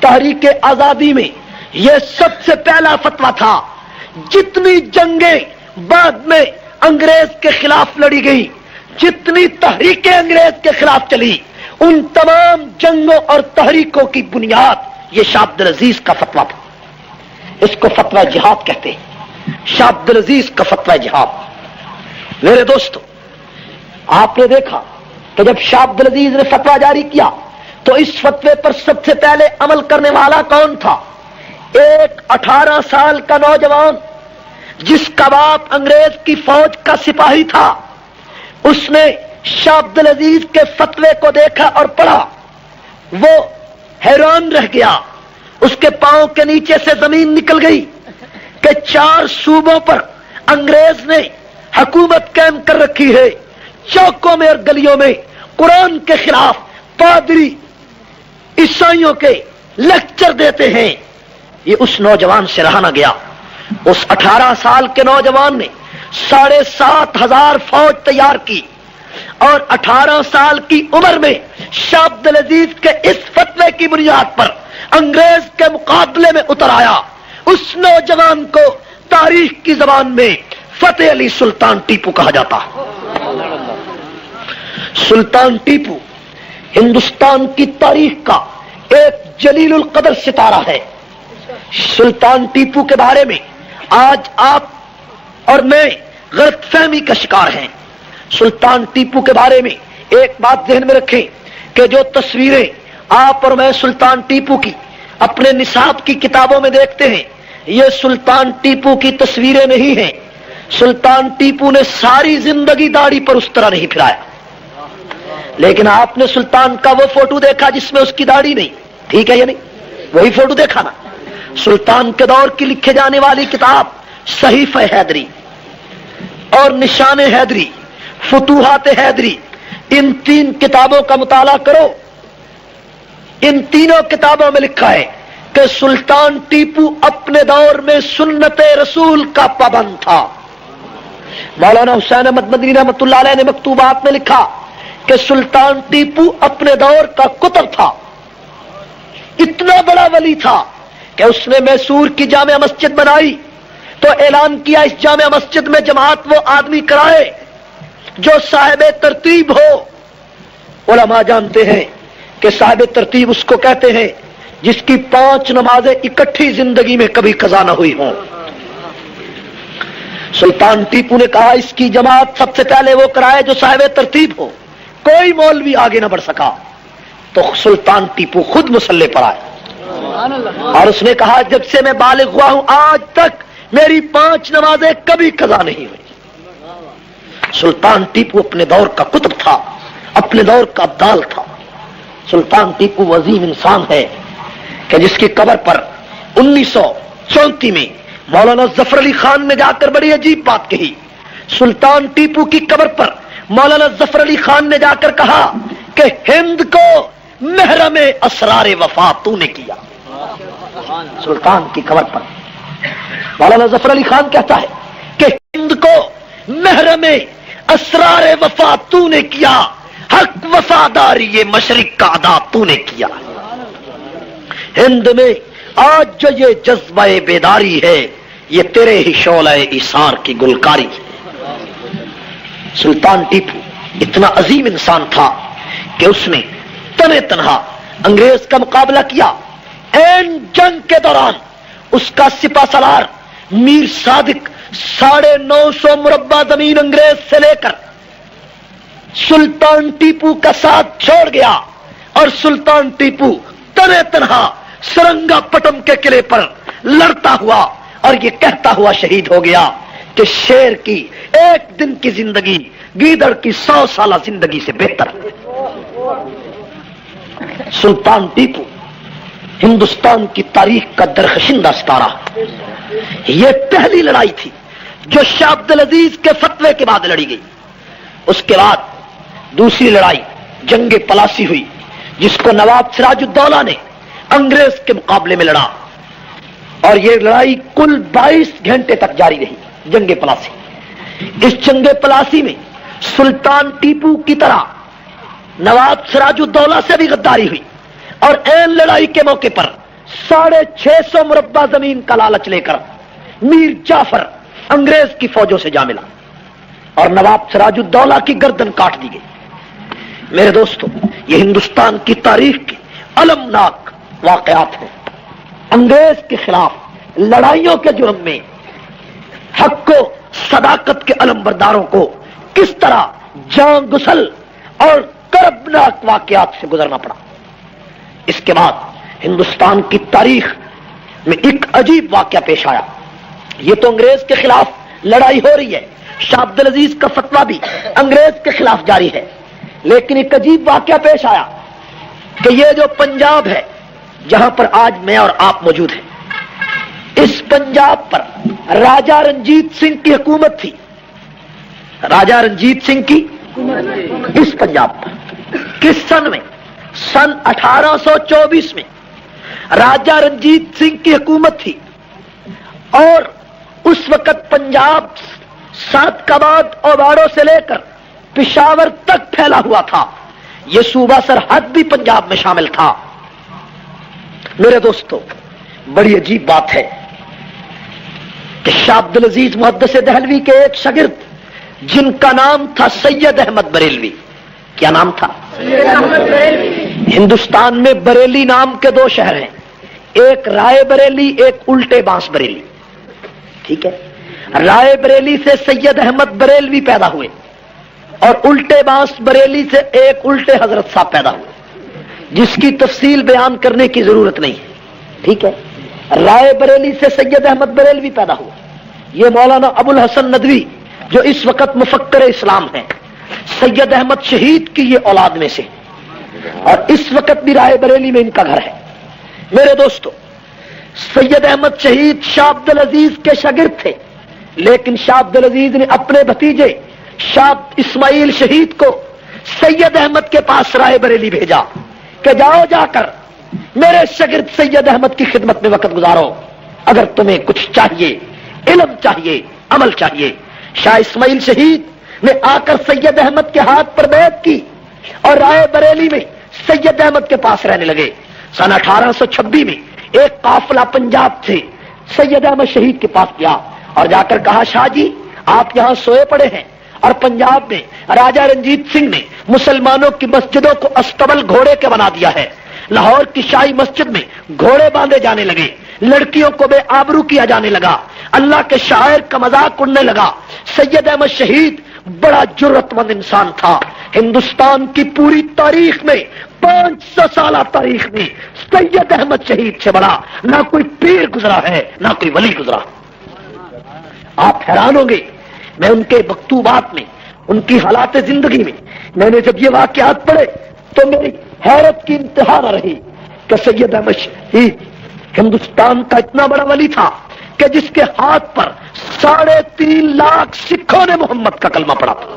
تحریک آزادی میں یہ سب سے پہلا فتویٰ تھا۔ جتنی جنگیں بعد میں انگریز کے خلاف لڑی گئی، جتنی تحریکیں انگریز کے خلاف چلی، ان تمام جنگوں اور تحریکوں کی بنیاد یہ شاہ عبد العزیز کا فتویٰ تھا۔ اس کو فتویٰ جہاد کہتے ہیں، شاہ عبد العزیز کا فتویٰ جہاد۔ میرے دوستو، آپ نے دیکھا کہ جب شاہ عبد العزیز نے فتویٰ جاری کیا تو اس فتوے پر سب سے پہلے عمل کرنے والا کون تھا؟ ایک 18 سال کا نوجوان جس کا باپ انگریز کی فوج کا سپاہی تھا۔ اس نے شاہ عبد العزیز کے فتوے کو دیکھا اور پڑھا، وہ حیران رہ گیا، اس کے پاؤں کے نیچے سے زمین نکل گئی کہ 4 صوبوں پر انگریز نے حکومت قائم کر رکھی ہے، چوکوں میں اور گلیوں میں قرآن کے خلاف پادری عیسائیوں کے لیکچر دیتے ہیں۔ یہ اس نوجوان سے رہا نہ گیا۔ اس 18 سال کے نوجوان نے 7,500 فوج تیار کی اور 18 سال کی عمر میں شاہ عبد العزیز کے اس فتوے کی بنیاد پر انگریز کے مقابلے میں اتر آیا۔ اس نوجوان کو تاریخ کی زبان میں فتح علی سلطان ٹیپو کہا جاتا۔ سلطان ٹیپو ہندوستان کی تاریخ کا ایک جلیل القدر ستارہ ہے۔ سلطان ٹیپو کے بارے میں آج آپ اور میں غلط فہمی کا شکار ہیں۔ سلطان ٹیپو کے بارے میں ایک بات ذہن میں رکھیں کہ جو تصویریں آپ اور میں سلطان ٹیپو کی اپنے نصاب کی کتابوں میں دیکھتے ہیں، یہ سلطان ٹیپو کی تصویریں نہیں ہیں۔ سلطان ٹیپو نے ساری زندگی داڑھی پر اس طرح نہیں پھرایا، لیکن آپ نے سلطان کا وہ فوٹو دیکھا جس میں اس کی داڑھی نہیں، ٹھیک ہے یا نہیں؟ وہی فوٹو دیکھا نا۔ سلطان کے دور کی لکھے جانے والی کتاب صحیفہ حیدری اور نشان حیدری، فتوحات حیدری، ان 3 کتابوں کا مطالعہ کرو۔ ان تینوں کتابوں میں لکھا ہے کہ سلطان ٹیپو اپنے دور میں سنت رسول کا پابند تھا۔ مولانا حسین احمد مدنی رحمۃ اللہ علیہ نے مکتوبات میں لکھا کہ سلطان ٹیپو اپنے دور کا قطب تھا، اتنا بڑا ولی تھا کہ اس نے میسور کی جامع مسجد بنائی تو اعلان کیا اس جامع مسجد میں جماعت وہ آدمی کرائے جو صاحب ترتیب ہو۔ علماء جانتے ہیں کہ صاحب ترتیب اس کو کہتے ہیں جس کی 5 نمازیں اکٹھی زندگی میں کبھی قضا نہ ہوئی ہوں۔ سلطان ٹیپو نے کہا اس کی جماعت سب سے پہلے وہ کرائے جو صاحب ترتیب ہو، کوئی مولوی آگے نہ بڑھ سکا۔ تو سلطان ٹیپو خود مسلح پر آیا اور اس نے کہا جب سے میں بالغ ہوا ہوں آج تک میری 5 نمازیں کبھی قضا نہیں ہوئی۔ سلطان ٹیپو اپنے دور کا قطب تھا، اپنے دور کا ابدال تھا۔ سلطان ٹیپو عظیم انسان ہے کہ جس کی قبر پر 1934 میں مولانا ظفر علی خان نے جا کر بڑی عجیب بات کہی۔ سلطان ٹیپو کی قبر پر مولانا ظفر علی خان نے جا کر کہا کہ ہند کو محرم اسرار وفا تو نے کیا۔ سلطان کی قبر پر مولانا ظفر علی خان کہتا ہے کہ ہند کو محرم اسرار وفا تو نے کیا، حق وفاداری یہ مشرق کا ادا تو نے کیا۔ ہند میں آج جو یہ جذبہ بیداری ہے یہ تیرے ہی شعلہ ایثار کی گلکاری ہے۔ سلطان ٹیپو اتنا عظیم انسان تھا کہ اس نے تنہا تنہا انگریز کا مقابلہ کیا۔ این جنگ کے دوران اس کا سپہ سالار میر صادق 950 مربع زمین انگریز سے لے کر سلطان ٹیپو کا ساتھ چھوڑ گیا اور سلطان ٹیپو تنہا تنہا سرنگا پٹم کے قلعے پر لڑتا ہوا اور یہ کہتا ہوا شہید ہو گیا کہ شیر کی 1 دن کی زندگی گیدڑ کی 100 سالہ زندگی سے بہتر ہے۔ سلطان ٹیپو ہندوستان کی تاریخ کا درخشندہ ستارہ۔ یہ پہلی لڑائی تھی جو شاہ عبد العزیز کے فتوے کے بعد لڑی گئی۔ اس کے بعد دوسری لڑائی جنگ پلاسی ہوئی جس کو نواب سراج الدولہ نے انگریز کے مقابلے میں لڑا اور یہ لڑائی کل 22 گھنٹے تک جاری رہی۔ جنگ پلاسی، اس جنگ پلاسی میں سلطان ٹیپو کی طرح نواب سراج الدولہ سے بھی غداری ہوئی اور این لڑائی کے موقع پر 650 مربع زمین کا لالچ لے کر میر جعفر انگریز کی فوجوں سے جا ملا اور نواب سراج الدولہ کی گردن کاٹ دی گئی۔ میرے دوستو، یہ ہندوستان کی تاریخ کے المناک واقعات ہیں۔ انگریز کے خلاف لڑائیوں کے جرم میں حق کو، صداقت کے علم برداروں کو کس طرح جان گسل اور کربناک واقعات سے گزرنا پڑا۔ اس کے بعد ہندوستان کی تاریخ میں ایک عجیب واقعہ پیش آیا۔ یہ تو انگریز کے خلاف لڑائی ہو رہی ہے، شاہ عبد العزیز کا فتویٰ بھی انگریز کے خلاف جاری ہے، لیکن ایک عجیب واقعہ پیش آیا کہ یہ جو پنجاب ہے جہاں پر آج میں اور آپ موجود ہیں، اس پنجاب پر راجہ رنجیت سنگھ کی حکومت تھی۔ راجہ رنجیت سنگھ کی اس پنجاب پر کس سن میں؟ سن 1824 میں راجہ رنجیت سنگھ کی حکومت تھی اور اس وقت پنجاب سعدکاباد اوباڑوں سے لے کر پشاور تک پھیلا ہوا تھا۔ یہ صوبہ سرحد بھی پنجاب میں شامل تھا۔ میرے دوستو، بڑی عجیب بات ہے کہ شاہ عبد العزیز محدث دہلوی کے ایک شاگرد جن کا نام تھا سید احمد بریلوی، کیا نام تھا؟ ہندوستان میں بریلی نام کے 2 شہر ہیں، ایک رائے بریلی، ایک الٹے بانس بریلی۔ ٹھیک ہے، رائے بریلی سے سید احمد بریلوی پیدا ہوئے اور الٹے بانس بریلی سے ایک الٹے حضرت صاحب پیدا ہوئے جس کی تفصیل بیان کرنے کی ضرورت نہیں ہے۔ ٹھیک ہے، رائے بریلی سے سید احمد بریلوی پیدا ہوا۔ یہ مولانا ابو الحسن ندوی جو اس وقت مفکر اسلام ہیں، سید احمد شہید کی یہ اولاد میں سے، اور اس وقت بھی رائے بریلی میں ان کا گھر ہے۔ میرے دوستو، سید احمد شہید شاہ عبد العزیز کے شاگرد تھے، لیکن شاہ عبد العزیز نے اپنے بھتیجے شاہ اسماعیل شہید کو سید احمد کے پاس رائے بریلی بھیجا کہ جاؤ، جا کر میرے شاگرد سید احمد کی خدمت میں وقت گزارو، اگر تمہیں کچھ چاہیے، علم چاہیے، عمل چاہیے۔ شاہ اسماعیل شہید نے آ کر سید احمد کے ہاتھ پر بیعت کی اور رائے بریلی میں سید احمد کے پاس رہنے لگے. سن 1826 میں ایک قافلہ پنجاب سے سید احمد شہید کے پاس گیا اور جا کر کہا شاہ جی آپ یہاں سوئے پڑے ہیں اور پنجاب میں راجہ رنجیت سنگھ نے مسلمانوں کی مسجدوں کو استبل گھوڑے کے بنا دیا ہے. لاہور کی شاہی مسجد میں گھوڑے باندھے جانے لگے, لڑکیوں کو بے آبرو کیا جانے لگا, اللہ کے شاعر کا مذاق اڑنے لگا. سید احمد شہید بڑا جرأت مند انسان تھا. ہندوستان کی پوری تاریخ میں 500 سالہ تاریخ میں سید احمد شہید سے بڑا نہ کوئی پیر گزرا ہے نہ کوئی ولی گزرا. آپ حیران ہوں گے, میں ان کے مکتوبات میں, ان کی حالات زندگی میں نے جب یہ واقعات پڑھے تو میری حیرت کی انتہا نہ رہی کہ سید احمد شہید ہندوستان کا اتنا بڑا ولی تھا کہ جس کے ہاتھ پر 3.5 لاکھ سکھوں نے محمد کا کلمہ پڑھا تھا.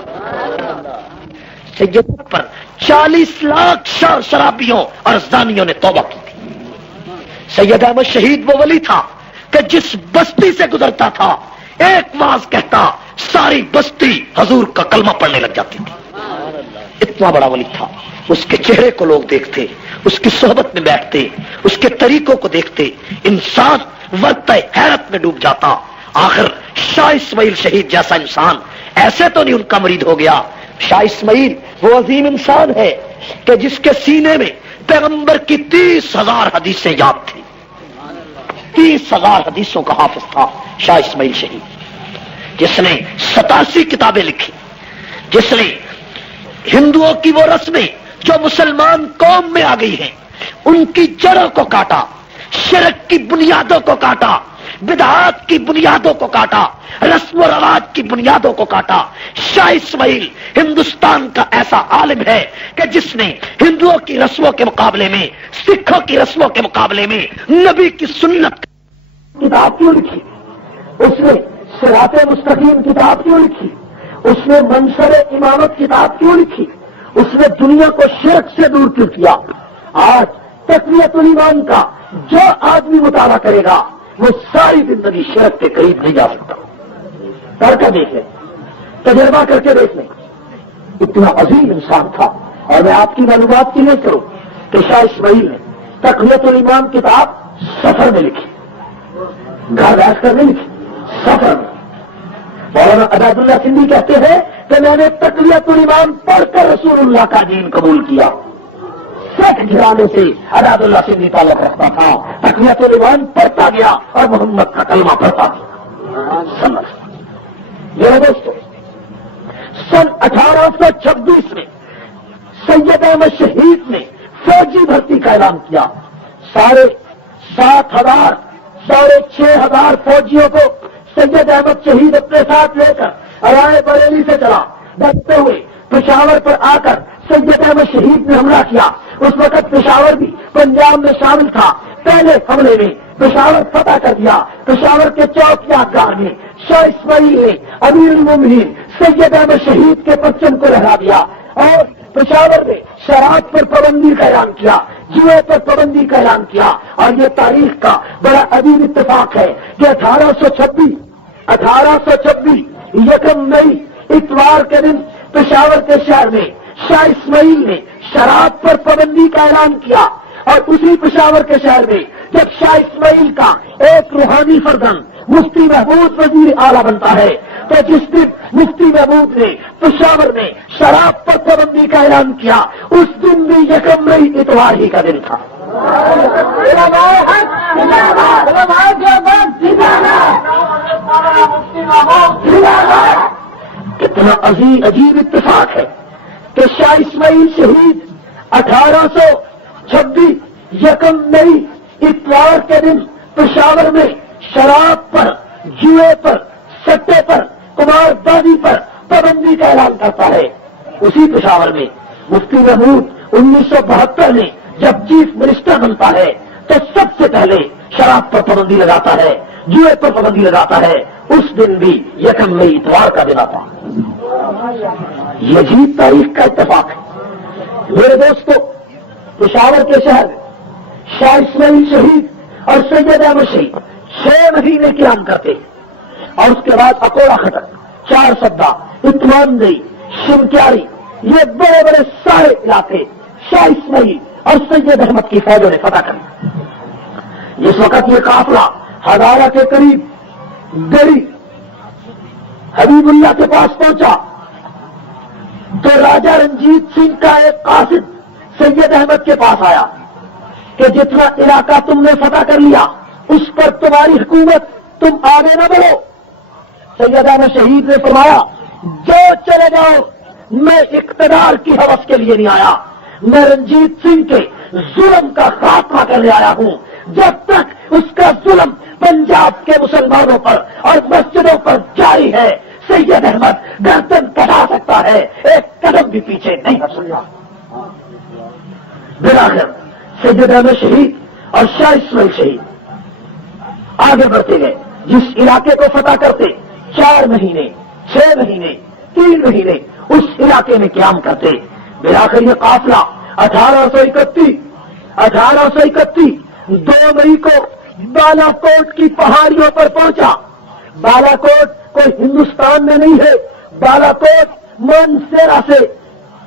سید پر 40 لاکھ شرابیوں اور زانیوں نے توبہ کی تھی. سید احمد شہید وہ ولی تھا کہ جس بستی سے گزرتا تھا ایک واز کہتا ساری بستی حضور کا کلمہ پڑھنے لگ جاتی تھی. اتنا بڑا ولی تھا. اس کے چہرے کو لوگ دیکھتے, اس کی صحبت میں بیٹھتے, اس کے طریقوں کو دیکھتے, انسان ورطہ حیرت میں ڈوب جاتا. آخر شاہ اسماعیل شہید جیسا انسان ایسے تو نہیں ان کا مرید ہو گیا. شاہ اسماعیل وہ عظیم انسان ہے کہ جس کے سینے میں پیغمبر کی 30,000 حدیثیں یاد تھی. 30,000 حدیثوں کا حافظ تھا شاہ اسماعیل شہید, جس نے 87 کتابیں لکھی, جس نے ہندوؤں کی وہ رسمیں جو مسلمان قوم میں آ گئی ہیں ان کی جڑوں کو کاٹا, شرک کی بنیادوں کو کاٹا, بدعات کی بنیادوں کو کاٹا, رسم و رواج کی بنیادوں کو کاٹا. شاہ اسماعیل ہندوستان کا ایسا عالم ہے کہ جس نے ہندوؤں کی رسموں کے مقابلے میں, سکھوں کی رسموں کے مقابلے میں نبی کی سنت کتاب کیوں لکھی, اس نے صراط مستقیم کتاب کیوں لکھی, اس نے منصب امامت کتاب کیوں لکھی, اس نے دنیا کو شرک سے دور کیوں کیا. آج تقویت الایمان کا جو آدمی مطالعہ کرے گا وہ ساری زندگی شرک کے قریب نہیں جا سکتا. کر کے دیکھ لیں, تجربہ کر کے دیکھ لیں. اتنا عظیم انسان تھا. اور میں آپ کی معلومات کی نہیں کروں کہ شاہ اسماعیل نے تقویت الایمان کتاب سفر میں لکھی, گھر بیٹھ کر نہیں لکھی, سفر میں. مولانا عبید اللہ سندھی کہتے ہیں کہ میں نے تقویت الایمان پڑھ کر رسول اللہ کا دین قبول کیا. سکھ گھرانے سے عبید اللہ سندھی تعلق رکھتا تھا, تقویت الایمان پڑھتا گیا اور محمد کا کلمہ پڑھتا گیا. سمجھ میرے دوستو, سن 1826 میں سید احمد شہید نے فوجی بھرتی کا اعلان کیا. 7,500 6,500 فوجیوں کو سید احمد شہید اپنے ساتھ لے کر رائے بریلی سے چلا. ڈرتے ہوئے پشاور پر آ کر سید احمد شہید نے حملہ کیا. اس وقت پشاور بھی پنجاب میں شامل تھا. پہلے حملے میں پشاور فتح کر دیا. پشاور کے چوک یادگار میں شاہ اسماعیل نے امیر المومنین سید احمد شہید کے پرچم کو لہرا دیا اور پشاور میں شراب پر پابندی کا اعلان کیا, جوئے پر پابندی کا اعلان کیا. اور یہ تاریخ کا بڑا عظیم اتفاق ہے کہ 1826 1 مئی اتوار کے دن پشاور کے شہر میں شاہ اسماعیل نے شراب پر پابندی کا اعلان کیا. اور اسی پشاور کے شہر میں جب شاہ اسماعیل کا ایک روحانی فرزند مفتی محمود وزیر اعلیٰ بنتا ہے تو جس دن مفتی محمود نے پشاور میں شراب پر پابندی کا اعلان کیا اس دن بھی 1 مئی اتوار ہی کا دن تھا. کتنا عجیب اتفاق ہے کہ شاہ اسماعیل شہید 1826 1 مئی اتوار کے دن پشاور میں شراب پر, جوئے پر, سٹے پر, قمار بازی پر پابندی کا اعلان کرتا ہے. اسی پشاور میں مفتی محمود 1972 میں جب چیف منسٹر بنتا ہے تو سب سے پہلے شراب پر پابندی لگاتا ہے, جوئے پر پابندی لگاتا ہے. اس دن بھی 1 مئی اتوار کا دن آتا. یہ عجیب تاریخ کا اتفاق ہے. میرے دوستو, پشاور کے شہر شاہ اسماعیل شہید اور سید احمد شہید 6 مہینے قیام کرتے اور اس کے بعد اکوڑا خطر, 4 سدا, اتمان دئی, شمکیاری, یہ بڑے بڑے سارے علاقے شاہ اسماعیل اور سید احمد کی فوجوں نے فتح کر لی۔ اس وقت یہ قافلہ ہزارہ کے قریب گری حبیب اللہ کے پاس پہنچا تو راجا رنجیت سنگھ کا ایک قاصد سید احمد کے پاس آیا کہ جتنا علاقہ تم نے فتح کر لیا اس پر تمہاری حکومت، تم آگے نہ بڑھو۔ سید احمد شہید نے فرمایا جو چلے جاؤ، میں اقتدار کی ہوس کے لیے نہیں آیا، میں رنجیت سنگھ کے ظلم کا خاتمہ کرنے آیا ہوں۔ جب تک اس کا ظلم پنجاب کے مسلمانوں پر اور مسجدوں پر جاری ہے، سید احمد گردن کٹا سکتا ہے، ایک قدم بھی پیچھے نہیں ہٹ سکتا۔ بالآخر سید احمد شہید اور شاہ اسماعیل شہید آگے بڑھتے گئے۔ جس علاقے کو فتح کرتے 4 مہینے 6 مہینے 3 مہینے اس علاقے میں قیام کرتے۔ بالآخر یہ قافلہ 1831 2 مئی کو بالا کوٹ کی پہاڑیوں پر پہنچا۔ بالا کوٹ کوئی ہندوستان میں نہیں ہے، بالا کوٹ مانسیرا سے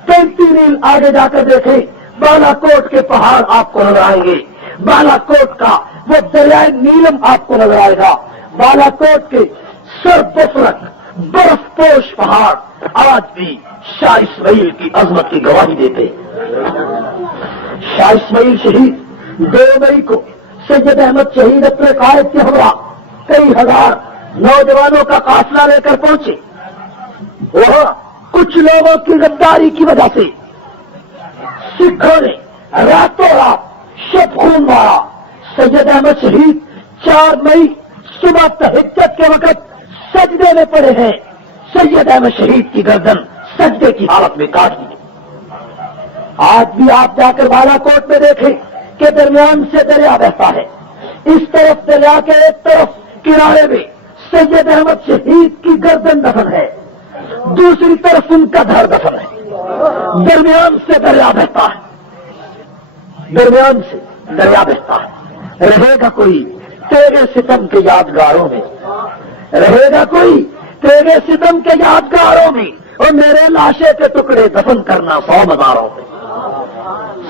35 میل آگے جا کر دیکھیں، بالا کوٹ کے پہاڑ آپ کو نظر آئیں گے۔ بالا کوٹ کا وہ دریائے نیلم آپ کو نظر آئے گا۔ بالا کوٹ کے سرد فلک برف پوش پہاڑ آج بھی شاہ اسماعیل کی عظمت کی گواہی دیتے۔ شاہ اسماعیل شہید 2 مئی کو سید احمد شہید اپنے قائد کے ہمراہ کئی ہزار نوجوانوں کا قافلہ لے کر پہنچے۔ وہاں کچھ لوگوں کی غداری کی وجہ سے سکھوں نے راتوں رات شب خون مارا۔ سید احمد شہید 4 مئی صبح تہجد کے وقت سجدے میں پڑے ہیں۔ سید احمد شہید کی گردن سجدے کی حالت میں کاٹ دی۔ آج بھی آپ جا کر بالا کوٹ میں دیکھیں کہ درمیان سے دریا بہتا ہے، اس طرف دریا کے ایک طرف کنارے میں سید احمد شہید کی گردن دفن ہے، دوسری طرف ان کا دھڑ دفن ہے، درمیان سے دریا بہتا ہے، درمیان سے دریا بہتا ہے۔ رہے گا کوئی تیرے ستم کے یادگاروں میں، رہے گا کوئی تیرے ستم کے یادگاروں میں، اور میرے لاشے کے ٹکڑے دفن کرنا 100 مزاروں میں۔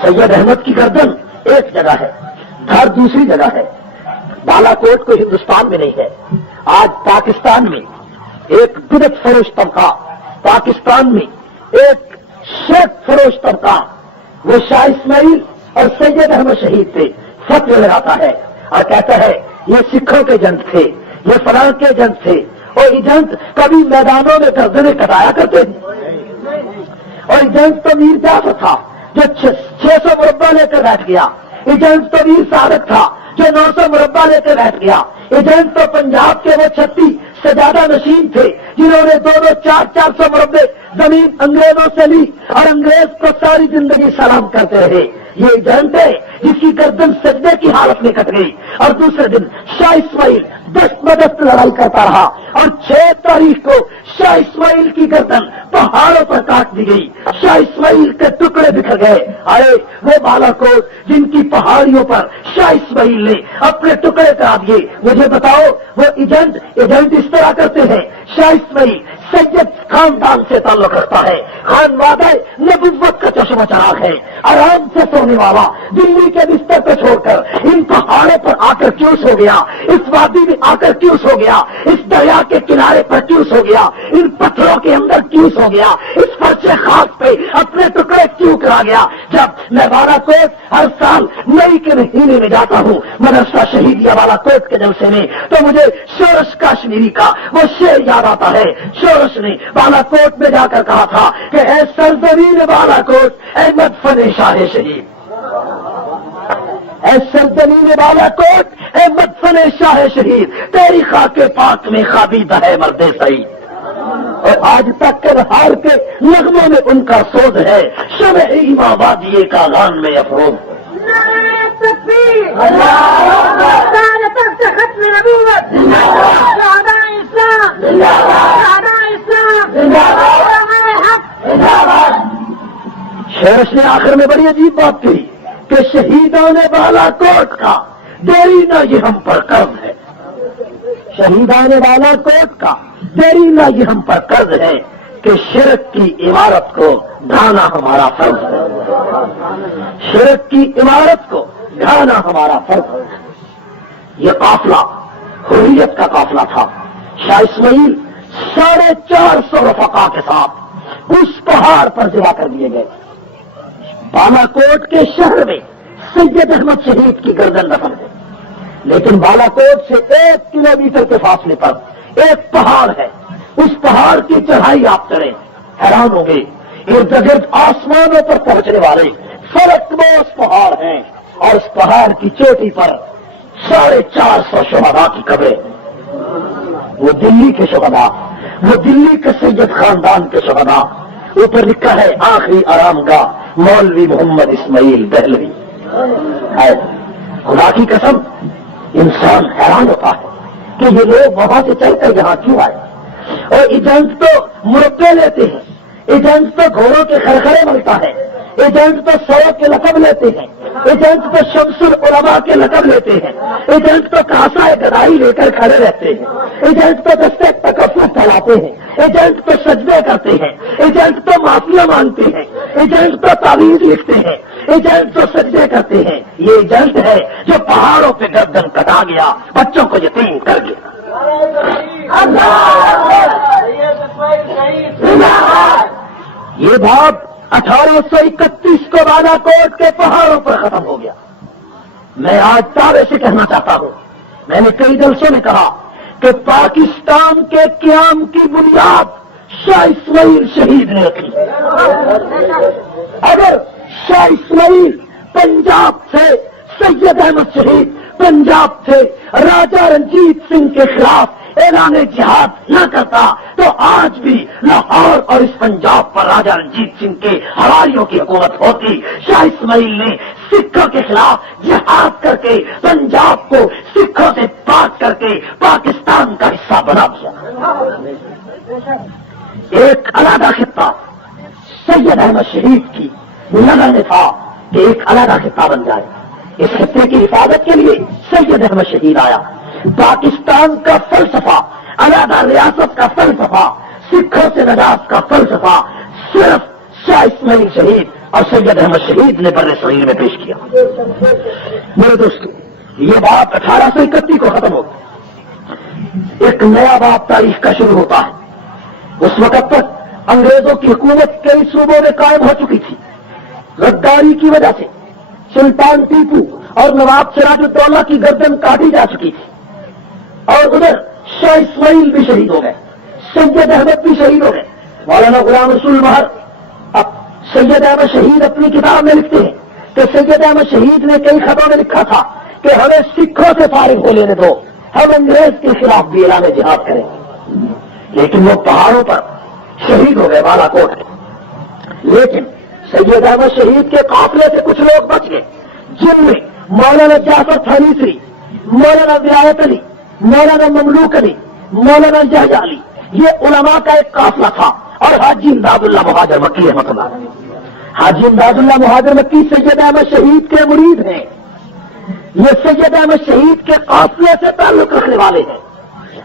سید احمد کی گردن ایک جگہ ہے، دھڑ دوسری جگہ ہے۔ بالا کوٹ کو ہندوستان میں نہیں ہے، آج پاکستان میں ایک بدعت فروش طبقہ، پاکستان میں ایک شرک فروش طبقہ، وہ شاہ اسماعیل اور سید احمد شہید پہ فتوے لگاتا ہے اور کہتا ہے یہ سکھوں کے ایجنٹ تھے، یہ فلاں کے ایجنٹ تھے، اور ایجنٹ کبھی میدانوں میں گردنیں کٹایا کرتے تھے۔ اور ایجنٹ تو میر جعفر تھا جو 600 مربع لے کر بیٹھ گیا، ایجنٹ تو میر صادق تھا جو 900 مربع لے کر بیٹھ گیا، ایجنٹ تو پنجاب کے وہ 36 سجادہ نشین تھے جنہوں نے 200 400 مربع زمین انگریزوں سے لی اور انگریز کو ساری زندگی سلام کرتے رہے۔ یہ ایجنٹ ہے جس کی گردن سجدے کی حالت میں کٹ گئی، اور دوسرے دن شاہ اسماعیل دست بدست لڑائی کرتا رہا، اور 6 تاریخ کو شاہ اسماعیل کی گردن پہاڑوں پر کاٹ دی گئی، شاہ اسماعیل کے ٹکڑے بکھر گئے۔ ارے وہ بالا کوٹ جن کی پہاڑیوں پر شاہ اسماعیل نے اپنے ٹکڑے کرا دیے، مجھے بتاؤ وہ ایجنٹ اس طرح کرتے ہیں؟ شاہ اسماعیل سید خاندان سے تعلق رکھتا ہے، خانوادہ نبوت کا چشمہ چراغ ہے، آرام سے سونے والا، دلی کے بستر پہ چھوڑ کر ان پہاڑوں پر آ کر کیوں سو گیا، اس وادی میں آ کر کیوں سو گیا، اس دریا کے کنارے پر کیوں سو گیا، ان پتھروں کے اندر کیوں سو گیا، اس فرش خاص پہ اپنے ٹکڑے کیوں کرا گیا؟ جب میں بالا کوٹ ہر سال مئی کے مہینے میں جاتا ہوں مدرسہ شہیدیہ بالا کوٹ کے جلسے میں، تو مجھے شورش کاشمیری کا وہ شعر یاد آتا ہے۔ شورش نے بالا کوٹ میں جا کر کہا تھا کہ اے سرزمین بالا کوٹ، اے مدفن شاہ شہید، اے سرزمین بالا کوٹ، اے مدفن شاہ شہید، تیری خاک پاک میں خوابیدہ ہے مرد سعید۔ اور آج تک کے بہار کے نغموں میں ان کا سوز ہے، شمع ایما وادی کا غان میں افروز۔ شورش نے آخر میں بڑی عجیب بات کہی کہ شہیدوں نے بالا کوٹ کا دیرینہ یہ ہم پر قرض ہے، شہیدان بالا کوٹ کا دیرینہ یہ ہم پر قرض ہے کہ شرک کی عمارت کو ڈھانا ہمارا فرض ہے، شرک کی عمارت کو ڈھانا ہمارا فرض ہے۔ یہ قافلہ حریت کا قافلہ تھا۔ شاہ اسماعیل 450 رفقا کے ساتھ اس پہاڑ پر جمع کر دیے گئے۔ بالاکوٹ کے شہر میں سید احمد شہید کی گردن دفن ہے، لیکن بالاکوٹ سے 1 کلومیٹر کے فاصلے پر ایک پہاڑ ہے، اس پہاڑ کی چڑھائی آپ چڑھیں حیران ہوں گے، ارد گرد آسمانوں پر پہنچنے والے فرقبوس پہاڑ ہیں، اور اس پہاڑ کی چوٹی پر 450 شہداء کی قبریں، وہ دلی کے شہداء، وہ دلی کے سید خاندان کے شہداء۔ اوپر لکھا ہے آخری آرام گاہ مولوی محمد اسماعیل دہلوی۔ خدا کی قسم انسان حیران ہوتا ہے کہ یہ لوگ وہاں سے چل کر یہاں کیوں آئے، اور ایجنٹ تو مربے لیتے ہیں، ایجنٹ تو گھوڑوں کے خرخرے ملتا ہے، ایجنٹ تو سڑک کے لقب لیتے ہیں، ایجنٹ تو شمس العلماء کے لقب لیتے ہیں، ایجنٹ تو کاسا گدائی لے کر کھڑے رہتے ہیں، ایجنٹ تو دستے تکفر پھیلاتے ہیں، ایجنٹ تو سجدے کرتے ہیں، ایجنٹ تو معافیاں مانگتے ہیں، ایجنٹ تو تعویذ لکھتے ہیں، ایجنٹ تو سجدے کرتے ہیں۔ یہ ایجنٹ ہے جو پہاڑوں پہ گردن کٹا گیا، بچوں کو یتیم کر گیا۔ یہ بات 1831 کو بالاکوٹ کے پہاڑوں پر ختم ہو گیا۔ میں آج دعوے سے کہنا چاہتا ہوں، میں نے کئی جلسوں میں کہا کہ پاکستان کے قیام کی بنیاد شاہ اسماعیل شہید نے رکھی۔ اگر شاہ اسماعیل پنجاب سے سید احمد شہید پنجاب سے راجا رنجیت سنگھ کے خلاف اعلان جہاد نہ کرتا تو آج بھی لاہور اور اس پنجاب پر راجا رنجیت سنگھ کے حواریوں کی حکومت ہوتی۔ شاہ اسماعیل نے سکھوں کے خلاف جہاد کر کے پنجاب کو سکھوں سے پاک کر کے پاکستان کا حصہ بنا دیا۔ ایک علیحدہ خطہ سید احمد شہید کی نظر میں تھا کہ ایک علیحدہ خطہ بن جائے۔ اس خطے کی حفاظت کے لیے سید احمد شہید آیا۔ پاکستان کا فلسفہ، علیحدہ ریاست کا فلسفہ، سکھوں سے نجات کا فلسفہ صرف شاہ اسماعیل شہید اور سید احمد شہید نے بر صغیر میں پیش کیا۔ میرے دوستو، یہ بات 1831 کو ختم ہوتی، ایک نیا باب تاریخ کا شروع ہوتا ہے۔ اس وقت تک انگریزوں کی حکومت کئی صوبوں میں قائم ہو چکی تھی۔ غداری کی وجہ سے سلطان ٹیپو اور نواب سراج الدولہ کی گردن کاٹی جا چکی تھی، اور ادھر شاہ اسماعیل بھی شہید ہو گئے، سید احمد بھی شہید ہو گئے۔ مولانا غلام رسول مہر اب سید احمد شہید اپنی کتاب میں لکھتے ہیں کہ سید احمد شہید نے کئی خطوں میں لکھا تھا کہ ہمیں سکھوں سے فارغ ہو لینے دو، ہم انگریز کے خلاف بھی اعلان جہاد کریں، لیکن وہ پہاڑوں پر شہید ہو گئے بالاکوٹ میں۔ لیکن سید احمد شہید کے قافلے سے کچھ لوگ بچ گئے، جن میں مولانا جعفر تھانیسری، مولانا ولایت علی، مولانا مملوک علی، مولانا یحییٰ علی، یہ علماء کا ایک قافلہ تھا، اور حاجی امداد اللہ مہاجر مکی رحمۃ اللہ علیہ۔ حاجی امداد اللہ مہاجر مکی سید احمد شہید کے مرید ہیں، یہ سید احمد شہید کے قافلے سے تعلق رکھنے والے ہیں۔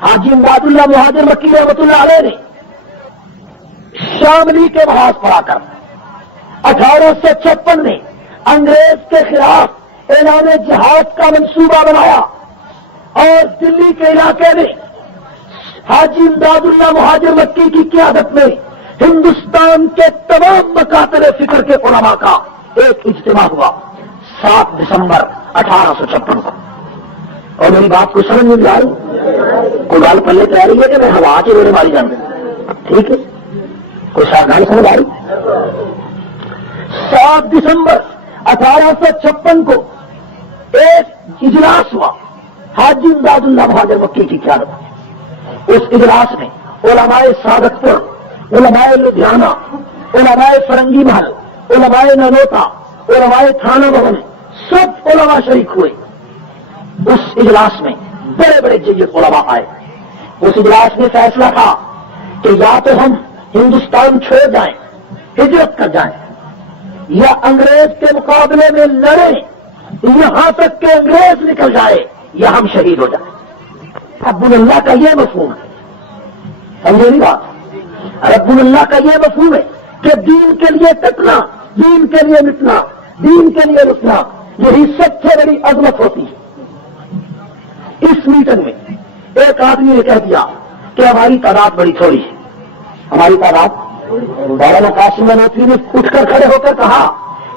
حاجی امداد اللہ مہاجر مکی رحمۃ اللہ علیہ نے شاملی کے محاذ پر آ کر 1856 میں انگریز کے خلاف اعلان جہاد کا منصوبہ بنایا، اور دلی کے علاقے میں حاجی امداد اللہ مہاجر مکی کی قیادت میں ہندوستان کے تمام مکاتب فکر کے علماء کا ایک اجتماع ہوا 7 دسمبر 1856 کو۔ اور میری بات کو سمجھ نہیں آ رہی، کوئی بال پلے کہہ رہی ہے کہ میں ہوا کے میرے ماری جان رہی، ٹھیک ہے، کوئی ساودھانی سمجھ آ رہی۔ 7 دسمبر 1856 کو ایک اجلاس ہوا حاجی امداد اللہ مہاجر مکی کی قیادت۔ اس اجلاس میں علماء سعادت پور، علماء لدھیانہ، علماء فرنگی محل، علماء ننوتا، علماء تھانہ بھون، سب علماء شریک ہوئے۔ اس اجلاس میں بڑے بڑے جید علماء آئے۔ اس اجلاس میں فیصلہ تھا کہ یا تو ہم ہندوستان چھوڑ جائیں، ہجرت کر جائیں، یا انگریز کے مقابلے میں لڑیں یہاں تک کہ انگریز نکل جائے، یا ہم شہید ہو جائیں۔ اب اللہ کا یہ مفہوم ہے، سمجھے نہیں بات؟ رب اللہ کا یہ مفہوم ہے کہ دین کے لیے ٹکنا، دین کے لیے مٹنا، دین کے لیے رکنا، یہی سب سے بڑی عظمت ہوتی ہے۔ اس میٹنگ میں ایک آدمی نے کہہ دیا کہ ہماری تعداد بڑی تھوڑی ہے، ہماری تعداد، مولانا قاسم نانوتوی نے اٹھ کر کھڑے ہو کر کہا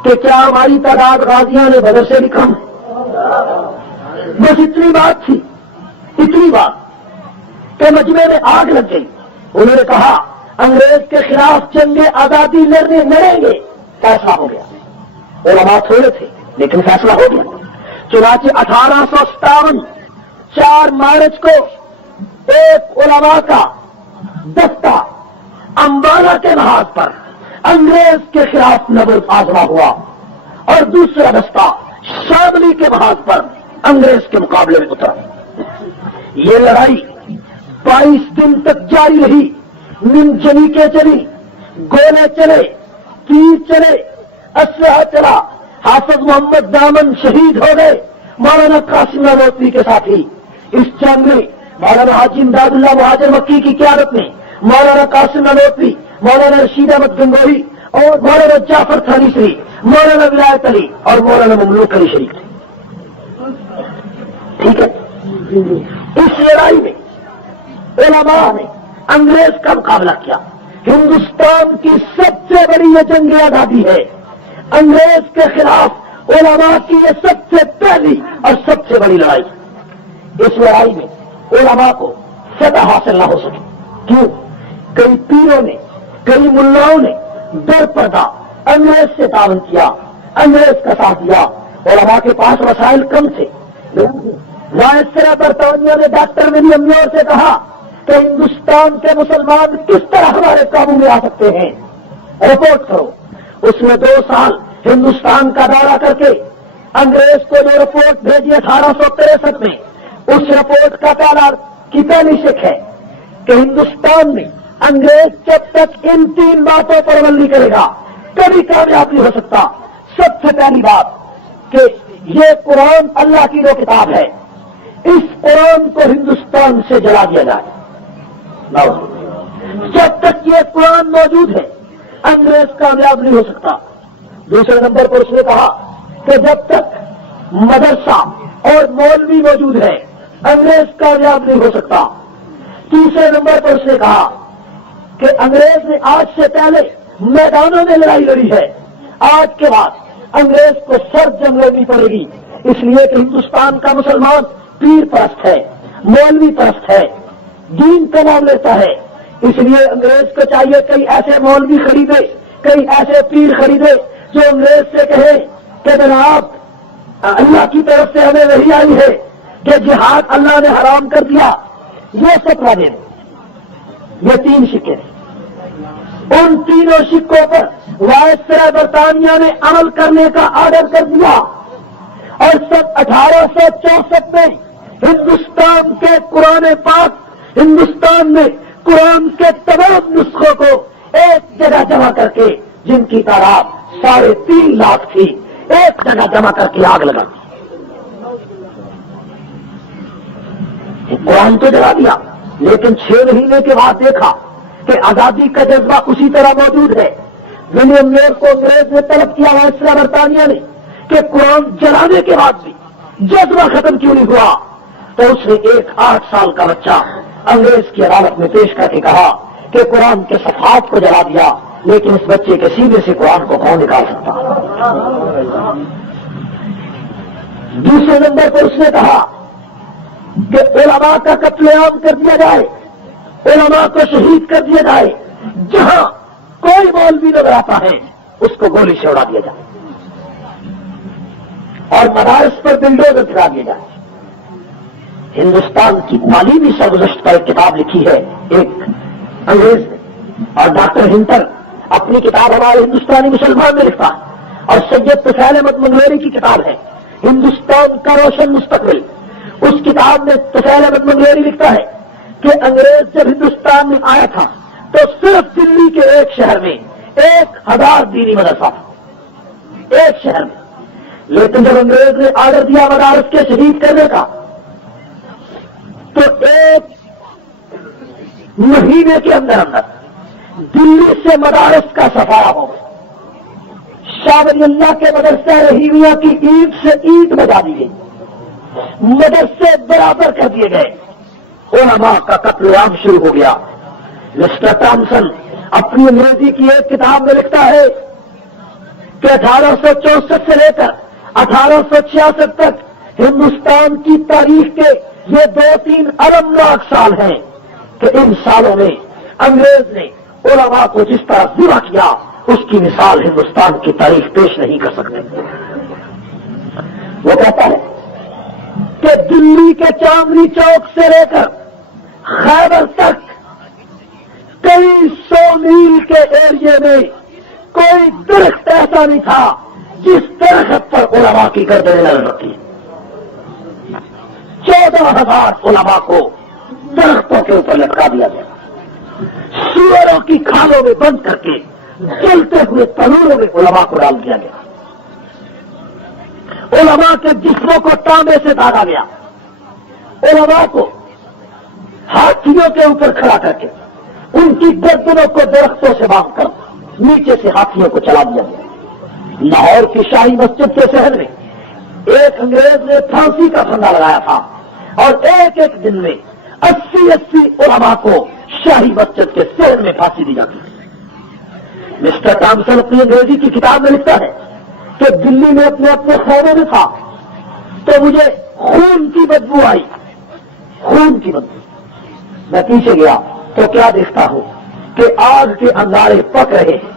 کہ کیا ہماری تعداد غازیان بدر سے بھی کم ہے؟ بس اتنی بات تھی، اتنی بات کہ مجمع میں آگ لگ گئی۔ انہوں نے کہا انگریز کے خلاف جنگ آزادی لڑیں گے، فیصلہ ہو گیا۔ علماء تھوڑے تھے لیکن فیصلہ ہو گیا۔ چنانچہ 1857 4 مارچ کو ایک علماء کا دستہ امبالہ کے محاذ پر انگریز کے خلاف نبرد آزما ہوا اور دوسرا دستہ شاملی کے محاذ پر انگریز کے مقابلے میں اترا۔ یہ لڑائی 22 دن تک جاری رہی، منجنیقیں چلی، گولے چلے، تیر چلے، اسلحہ چلا۔ حافظ محمد دامن شہید ہو گئے، مولانا قاسم نانوتوی کے ساتھی۔ اس جنگ میں مولانا حاجی امداد اللہ مہاجر مکی کی قیادت میں مولانا قاسم نانوتوی، مولانا رشید احمد گنگوہی اور مولانا جعفر تھانیسری، مولانا ولایت علی اور مولانا مملوک علی شریف تھے۔ ٹھیک ہے، اس لڑائی میں علماء نے انگریز کا مقابلہ کیا۔ ہندوستان کی سب سے بڑی یہ جنگ آزادی ہے، انگریز کے خلاف علماء کی یہ سب سے پہلی اور سب سے بڑی لڑائی۔ اس لڑائی میں علماء کو فتح حاصل نہ ہو سکی۔ کیوں؟ کئی پیروں نے، کئی ملاؤں نے در پردہ انگریز سے تعاون کیا، انگریز کا ساتھ دیا۔ علماء کے پاس وسائل کم تھے۔ وائسرا برطانیہ نے ڈاکٹر ولیم میور سے کہا کہ ہندوستان کے مسلمان کس طرح ہمارے قابو میں آ سکتے ہیں، رپورٹ کرو۔ اس نے 2 سال ہندوستان کا دورہ کر کے انگریز کو جو رپورٹ بھیجی 1863 میں، اس رپورٹ کا پہلی شک ہے کہ ہندوستان میں انگریز جب تک ان 3 باتوں پر عمل نہیں کرے گا کبھی کامیاب نہیں ہو سکتا۔ سب سے پہلی بات کہ یہ قرآن اللہ کی جو کتاب ہے، اس قرآن کو ہندوستان سے جلا دیا جائے۔ جب تک یہ قرآن موجود ہے انگریز کامیاب نہیں ہو سکتا۔ دوسرے نمبر پر اس نے کہا کہ جب تک مدرسہ اور مولوی موجود ہے انگریز کامیاب نہیں ہو سکتا۔ تیسرے نمبر پر اس نے کہا کہ انگریز نے آج سے پہلے میدانوں میں لڑائی لڑی ہے، آج کے بعد انگریز کو سرد جنگ لڑنی پڑے گی، اس لیے کہ ہندوستان کا مسلمان پیر پرست ہے، مولوی پرست ہے، دین کا نام لیتا ہے۔ اس لیے انگریز کو چاہیے کئی ایسے مولوی خریدے، کئی ایسے پیر خریدے جو انگریز سے کہے کہ جناب اللہ کی طرف سے ہمیں وحی آئی ہے کہ جہاد اللہ نے حرام کر دیا، یہ فتویٰ دیں۔ یہ 3 سکے ہیں، ان تینوں سکوں پر وائسرا برطانیہ نے عمل کرنے کا آرڈر کر دیا اور سب 1864 میں ہندوستان کے قرآن پاک، ہندوستان میں قرآن کے تمام نسخوں کو ایک جگہ جمع کر کے، جن کی تعداد 3.5 لاکھ تھی، ایک جگہ جمع کر کے آگ لگا دی۔ قرآن تو جلا دیا، لیکن 6 مہینے کے بعد دیکھا کہ آزادی کا جذبہ اسی طرح موجود ہے۔ ولیم میور کو انگریز نے طلب کیا وائسرا برطانیہ نے کہ قرآن جلانے کے بعد بھی جذبہ ختم کیوں نہیں ہوا، تو اس نے ایک 8 سال کا بچہ انگریز کی عدالت میں پیش کر کے کہا کہ قرآن کے صفحات کو جلا دیا، لیکن اس بچے کے سینے سے قرآن کو کون نکال سکتا۔ دوسرے نمبر پر اس نے کہا کہ علماء کا قتل عام کر دیا جائے، علماء کو شہید کر دیا جائے، جہاں کوئی مولوی نظر آتا ہے اس کو گولی سے اڑا دیا جائے اور مدارس پر بلڈوزر گرا دیا جائے۔ ہندوستان کی تعلیمی سرگزشت پر ایک کتاب لکھی ہے ایک انگریز نے، اور ڈاکٹر ہنٹر اپنی کتاب ہمارے ہندوستانی مسلمان میں لکھتا ہے، اور سید طفیل احمد منگلیری کی کتاب ہے ہندوستان کا روشن مستقبل۔ اس کتاب میں طفیل احمد منگلیری لکھتا ہے کہ انگریز جب ہندوستان میں آیا تھا تو صرف دلی کے ایک شہر میں 1000 دینی مدرسہ تھا، ایک شہر میں۔ لیکن جب انگریز نے آرڈر دیا مدارس کے شہید کرنے کا، تو 1 مہینے کے اندر دلی سے مدارس کا صفایا ہو، شاہ ولی اللہ کے مدرسہ رحیمیہ کی اینٹ سے اینٹ بجا دی گئی، مدرسے برابر کر دیے گئے، علماء کا قتل عام شروع ہو گیا۔ مسٹر ٹامسن اپنی انگریزی کی ایک کتاب میں لکھتا ہے کہ 1864 سے لے کر 1866 تک ہندوستان کی تاریخ کے یہ 2-3 المناک سال ہیں کہ ان سالوں میں انگریز نے علماء کو جس طرح برا کیا اس کی مثال ہندوستان کی تاریخ پیش نہیں کر سکتے۔ وہ کہتا ہے کہ دلی کے چاندنی چوک سے لے کر خیبر تک کئی 100 میل کے ایریے میں کوئی درخت ایسا نہیں تھا جس درخت پر علماء کی گردنیں لگ رکھی۔ 14,000 علماء کو درختوں کے اوپر لٹکا دیا گیا، سوروں کی کھالوں میں بند کر کے جلتے ہوئے تنوروں میں علماء کو ڈال دیا گیا، علماء کے جسموں کو تانبے سے داغا گیا، علماء کو ہاتھیوں کے اوپر کھڑا کر کے ان کی گردنوں کو درختوں سے باندھ کر نیچے سے ہاتھیوں کو چلا دیا گیا۔ لاہور کی شاہی مسجد کے شہر میں ایک انگریز نے پھانسی کا پھندا لگایا تھا اور ایک ایک دن میں 80 علماء کو شاہی مسجد کے شہر میں پھانسی دی جاتی ہے۔ مسٹر ٹامسن اپنی انگریزی کی کتاب میں لکھتا ہے کہ دلی میں اپنے خیمے میں تھا تو مجھے خون کی بدبو آئی، خون کی بدبو۔ میں پیچھے گیا تو کیا دیکھتا ہوں کہ آگ کے انگارے پک رہے ہیں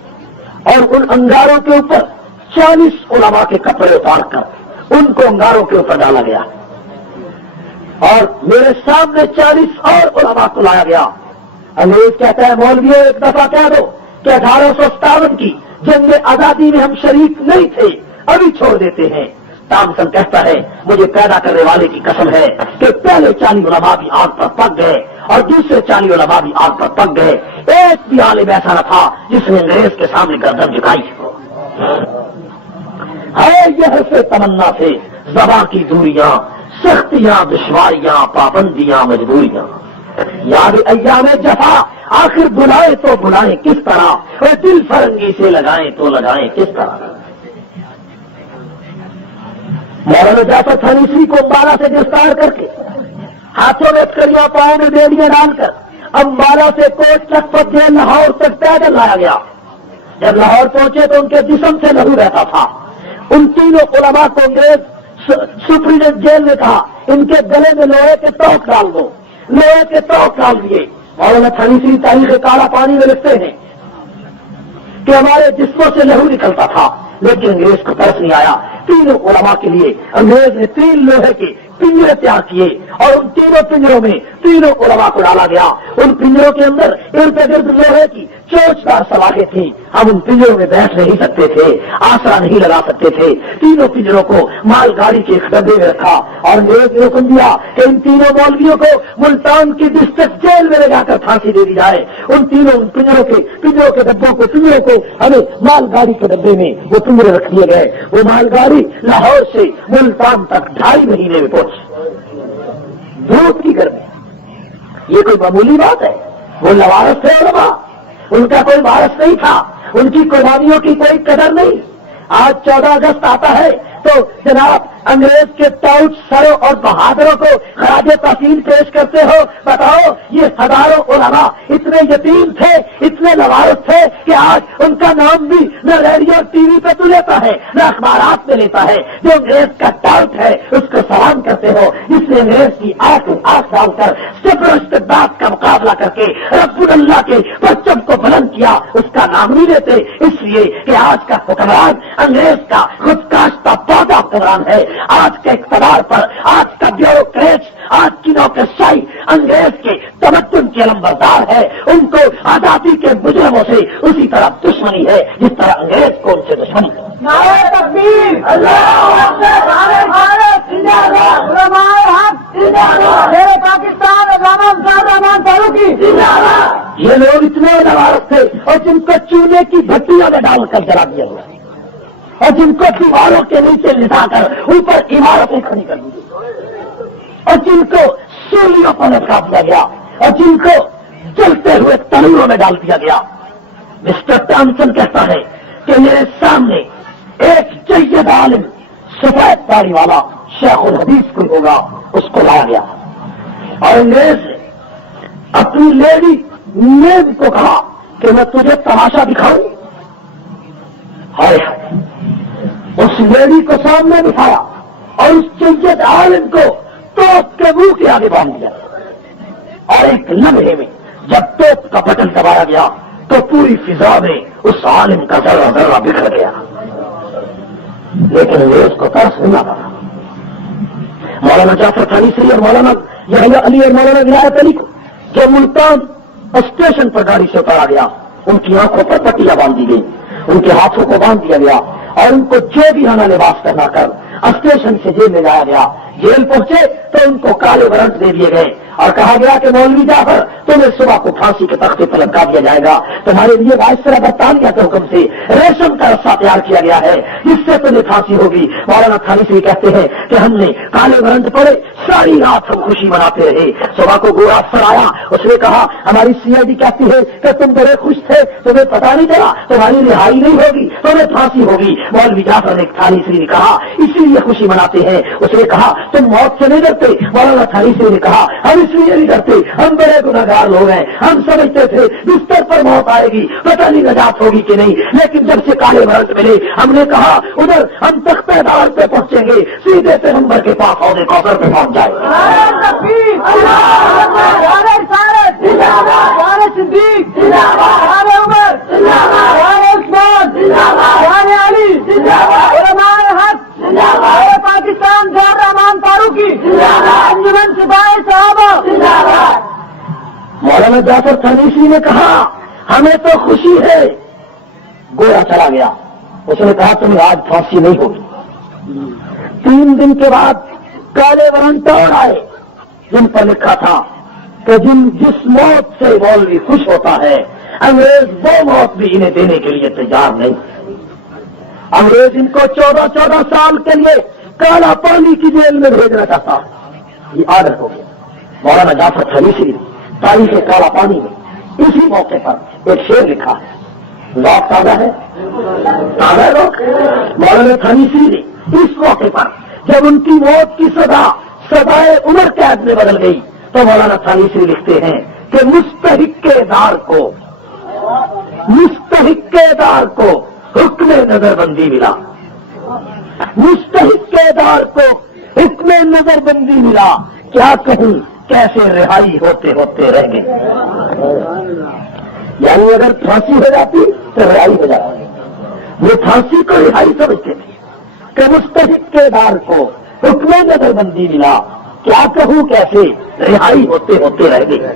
اور ان انگاروں کے اوپر 40 علماء کے کپڑے اتار کر ان کو انگاروں کے اوپر ڈالا گیا اور میرے سامنے 40 اور علماء کو لایا گیا۔ انگریز کہتا ہے مولویوں ایک دفعہ کہہ دو کہ 1857 کی جنگ آزادی میں ہم شریک نہیں تھے، ابھی چھوڑ دیتے ہیں۔ ٹامسن کہتا ہے مجھے پیدا کرنے والے کی قسم ہے کہ پہلے 40 علماء بھی آگ پر پک گئے اور دوسرے 40 علماء بھی آگ پر پک گئے، ایک بھی عالم ایسا نہ تھا جس نے انگریز کے سامنے گردن جھکائی ہے۔ یہ حرف تمنا سے زباں کی دوریاں، سختیاں، دشواریاں، پابندیاں، مجبوریاں، یاد ایام جفا آخر بلائے تو بلائیں کس طرح، اور دل فرنگی سے لگائیں تو لگائیں کس طرح۔ مولانا جعفر تھانیسی کو امبالہ سے گرفتار کر کے ہاتھوں میں کڑیاں، پاؤں میں بیڑیاں ڈال کر امبالہ سے کوٹ لکھپت سے لاہور تک پیدل لایا گیا۔ جب لاہور پہنچے تو ان کے جسم سے لہو رہتا تھا۔ ان تینوں علماء کو انگریز سپرنٹینڈنٹ جیل میں کہا ان کے گلے میں لوہے کے توق ڈال دو، لوہے کے توق ڈال دیے۔ مولانا تھانیسی تاریخ کالا پانی میں لکھتے ہیں کہ ہمارے جسموں سے لہو نکلتا تھا لیکن انگریز کو ترس نہیں آیا۔ تینوں علماء کے لیے انگریز نے 3 لوہے کے پنجرے تیار کیے اور ان تینوں پنجروں میں تینوں علماء کو ڈالا گیا۔ ان پنجروں کے اندر ارد گرد لوہے کی چوچدار سلاخیں تھیں، ہم ان پنجروں میں بیٹھ نہیں سکتے تھے، آسرا نہیں لگا سکتے تھے۔ تینوں پنجروں کو مال گاڑی کے ایک ڈبے میں رکھا اور انگریز نے حکم دیا کہ ان تینوں مولویوں کو ملتان کی ڈسٹرکٹ جیل میں لے جا کر پھانسی دے دی جائے۔ ان تینوں پنجروں کے ڈبوں کو پنجروں کو ہمیں مال گاڑی کے ڈبے میں وہ پنجرے رکھ دیے گئے۔ وہ مال گاڑی لاہور سے ملتان تک 2.5 مہینے میں پہنچی، دھوپ کی گرمی۔ یہ کوئی معمولی بات ہے؟ وہ لوارث تھے علماء، ان کا کوئی وارث نہیں تھا، ان کی قربانیوں کی کوئی قدر نہیں۔ آج 14 اگست آتا ہے تو جناب انگریز کے ٹاؤٹ سروں اور بہادروں کو خراج تحسین پیش کرتے ہو۔ بتاؤ یہ ہزاروں علماء اتنے یتیم تھے، اتنے لوارث تھے کہ آج ان کا نام بھی نہ ریڈیو ٹی وی پہ تو لیتا ہے نہ اخبارات میں لیتا ہے۔ جو انگریز کا ٹاؤٹ ہے اس کو سلام کرتے ہو، جس نے انگریز کی آنکھ ڈال کر صفر استبداد کا مقابلہ کر کے رب اللہ کے پرچم کو بلند کیا، اس کا نام نہیں لیتے، اس لیے کہ آج کا حکمران انگریز کا خود کاشتہ پودا حکمران ہے۔ آج کے اقتدار پر آج کا بیوروکریٹ، آج کی نوکرشاہی انگریز کے تمدن کے علمبردار ہے۔ ان کو آزادی کے مجرموں سے اسی طرح دشمنی ہے جس طرح انگریز کو ان سے دشمنی ہے۔ نعرہ تکبیر، اللہ اکبر، نعرہ بھارت زندہ باد، علماء حق زندہ باد، شیر پاکستان علامہ امجاد رحمان فاروقی زندہ باد۔ یہ لوگ اتنے لوارث تھے اور جن کو چولہے کی بھٹیوں میں ڈال کر جلا دیا ہوا اور جن کو دیواروں کے نیچے لٹا کر اوپر عمارتیں کھڑی کر دی اور جن کو سولیوں پر لٹکا دیا گیا اور جن کو چلتے ہوئے تنوروں میں ڈال دیا گیا۔ مسٹر ٹامسن کہتا ہے کہ میرے سامنے ایک جید عالم سفید داڑھی والا شیخ الحدیث کوئی ہوگا، اس کو لایا گیا اور انگریز نے اپنی لیڈی نیب کو کہا کہ میں تجھے تماشا دکھاؤں. ہائے اس لیڈی کو سامنے بٹھایا اور اس جید عالم کو توپ کے منہ کے آگے باندھ دیا اور ایک لمحے میں جب توپ کا بٹن دبایا گیا تو پوری فضا میں اس عالم کا ذرہ ذرہ بکھر گیا. لیکن وہ اس کو ترس نہیں آتا. مولانا جعفر تھانیسری اور مولانا یحییٰ علی اور مولانا ولایت علی کو جو ملتان اسٹیشن پر گاڑی سے اتارا گیا، ان کی آنکھوں پر پٹیاں باندھ دی گئی، ان کے ہاتھوں کو باندھ دیا گیا اور ان کو جیبیانہ لباس پہنا کر اسٹیشن سے جیل میں لایا گیا. جیل پہنچے تو ان کو کالے ورنٹ دے دیے گئے اور کہا گیا کہ مولوی جعفر تمہیں صبح کو پھانسی کے تختے پر لٹکا دیا جائے گا. تمہارے لیے وائسرا برطانیہ کے حکم سے ریشم کا رسا تیار کیا گیا ہے، جس سے تمہیں پھانسی ہوگی. مولانا تھانیسری کہتے ہیں کہ ہم نے کالے ورنٹ پڑے، ساری رات ہم خوشی مناتے رہے. صبح کو گورا افسر آیا، اس نے کہا ہماری CID کہتی ہے کہ تم بڑے خوش تھے، تمہیں پتا نہیں چلا، تمہاری رہائی نہیں ہوگی، تمہیں پھانسی ہوگی. مولوی جعفر نے تھانیسری نے کہا اسی لیے خوشی مناتے ہیں. اس نے کہا تم موت سے نہیں ڈرتے. مولانا تھانیسری نے کہا ہم اس لیے نہیں ڈرتے، ہم بڑے گناہگار لوگ ہیں، ہم سمجھتے تھے بستر پر موت آئے گی، پتہ نہیں نجات ہوگی کہ نہیں، لیکن جب سے کالے ورنٹ ملے ہم نے کہا ادھر ہم تختہ دار پہ پہنچیں گے، سیدھے پیغمبر کے پاس حوض کوثر پہ پہنچ جائیں. پاکستان زیادہ رحمان فاروقی انجمن سپاہی صحابہ. مولانا جعفر تھانیسری نے کہا ہمیں تو خوشی ہے. گویا چلا گیا، اس نے کہا تمہیں آج پھانسی نہیں ہوگی. 3 دن کے بعد کالے ورنٹ اور آئے جن پر لکھا تھا کہ جس موت سے مولوی خوش ہوتا ہے انگریز وہ موت بھی انہیں دینے کے لیے تیار نہیں. انگریز ان کو 14 سال کے لیے کالا پانی کی جیل میں بھیجنا چاہتا. یہ آرڈر ہو گیا. مولانا جعفر تھانیسری تاریخ کالا پانی میں اسی موقع پر ایک شعر لکھا ہے. ذوق تازہ ہے، تازہ لوگ. مولانا تھانیسری نے اس موقع پر جب ان کی موت کی سزائے عمر قید میں بدل گئی تو مولانا تھانیسری لکھتے ہیں کہ مستحق دار کو حکم نظر بندی ملا. مستحق دار کو حکم نظر بندی ملا، کیا کہوں کیسے رہائی ہوتے ہوتے رہ گئے. یعنی اگر پھانسی ہو جاتی تو رہائی ہو جاتی. وہ پھانسی کو رہائی سمجھتے تھے کہ مستحق دار کو حکم نظر بندی ملا، کیا کہوں کیسے رہائی ہوتے ہوتے رہ گئے.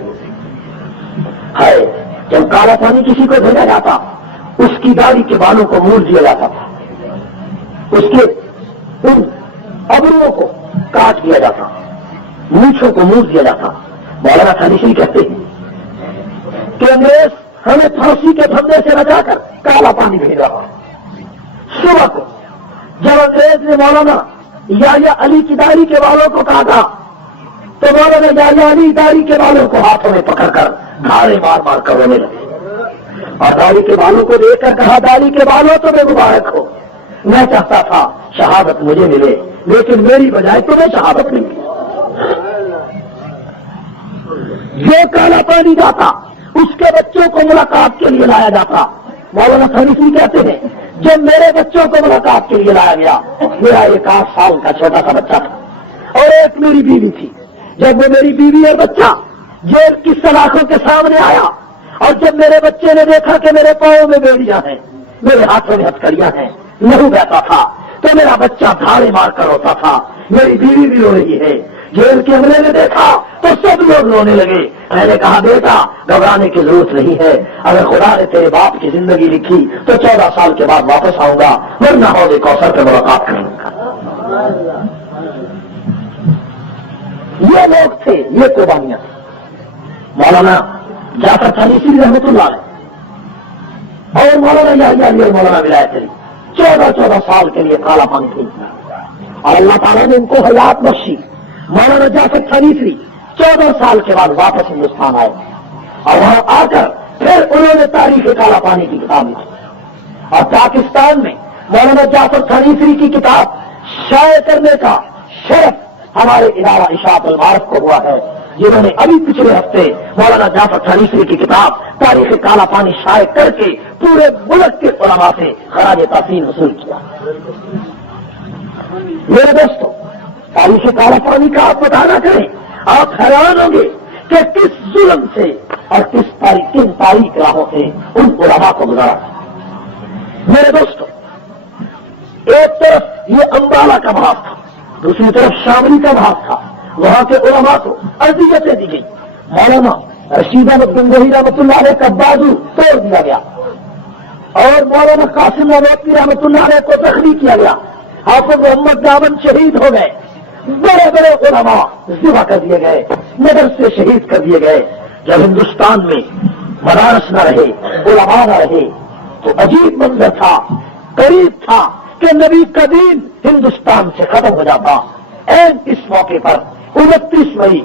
ہے جب کالا پانی کسی کو بھیجا جاتا اس کی داڑھی کے بالوں کو مول دیا جاتا تھا، اس کے ان ابروؤں کو کاٹ دیا جاتا، مونچھوں کو مول دیا جاتا. مولانا تھانیسری کہتے ہیں کہ انگریز ہمیں پھانسی کے پھندے سے بچا کر کالا پانی بھیجا. صبح کو جب انگریز نے مولانا یحییٰ علی کی داڑھی کے بالوں کو کاٹا تو مولانا یحییٰ علی داڑھی کے بالوں کو ہاتھوں میں پکڑ کر دھاڑے مار مار کر رونے لگے اور داڑھی کے بالوں کو دیکھ کر کہا داڑھی کے بالوں تمہیں مبارک ہو، میں چاہتا تھا شہادت مجھے ملے لیکن میری بجائے تمہیں شہادت ملی. جو کالا پانی جاتا اس کے بچوں کو ملاقات کے لیے لایا جاتا. مولانا تھانیسری کہتے ہیں جب میرے بچوں کو ملاقات کے لیے لایا گیا، میرا 1 سال کا چھوٹا سا بچہ تھا اور ایک میری بیوی تھی. جب وہ میری بیوی اور بچہ جیل کی سلاخوں کے سامنے آیا اور جب میرے بچے نے دیکھا کہ میرے پاؤں میں بیڑیاں ہیں، میرے ہاتھوں میں ہتھکڑیاں ہیں، لہو بہتا تھا تو میرا بچہ دھاڑے مار کر روتا تھا، میری بیوی بھی رو رہی ہے. جیل کے عملے نے دیکھا تو سب لوگ رونے لگے. میں نے کہا بیٹا گھبرانے کی ضرورت نہیں ہے، اگر خدا نے تیرے باپ کی زندگی لکھی تو 14 سال کے بعد واپس آؤں گا، ورنہ حوض کوثر پہ ملاقات کروں گا. یہ لوگ تھے، یہ قربانیاں تھیں. مولانا جعفر تھانیسری رحمۃ اللہ علیہ اور مولانا یحییٰ علی اور مولانا ولایت علی 14 سال کے لیے کالا پانی بھیجا اور اللہ تعالیٰ نے ان کو حیات بخشی. مولانا جعفر تھانیسری 14 سال کے بعد واپس ہندوستان آئے اور وہاں آ کر پھر انہوں نے تاریخ کالا پانی کی کتاب لکھی اور پاکستان میں مولانا جعفر تھانیسری کی کتاب شائع کرنے کا شرف ہمارے ادارہ اشاعت المعارف کو ہوا ہے، جنہوں نے ابھی پچھلے ہفتے مولانا جعفر تھانیسری کی کتاب تاریخ کالا پانی شائع کر کے پورے ملک کے علماء سے خراج تحسین وصول کیا۔ میرے دوستو، تاریخ کالا پانی کا آپ پتہ نہ کریں، آپ حیران ہوں گے کہ کس ظلم سے اور کن تاریخ راہوں سے ان علماء کو گزارا۔ میرے دوستو، ایک طرف یہ امبالہ کا بھاگ تھا، دوسری طرف شاملی کا بھاگ تھا، وہاں کے علماء کو اذیتیں دی گئی، مولانا رشید احمد گنگوہی رحمۃ اللہ علیہ کا بازو توڑ دیا گیا اور مولانا قاسم نانوتوی رحمۃ اللہ علیہ کو زخمی کیا گیا، حافظ محمد دامن شہید ہو گئے، بڑے بڑے علماء ذبح کر دیے گئے، مدرسے شہید کر دیے گئے۔ جب ہندوستان میں مدارس نہ رہے، علماء نہ رہے، تو عجیب منظر تھا، قریب تھا کہ نبی کا دین ہندوستان سے ختم ہو جاتا۔ اس موقع پر 29 مئی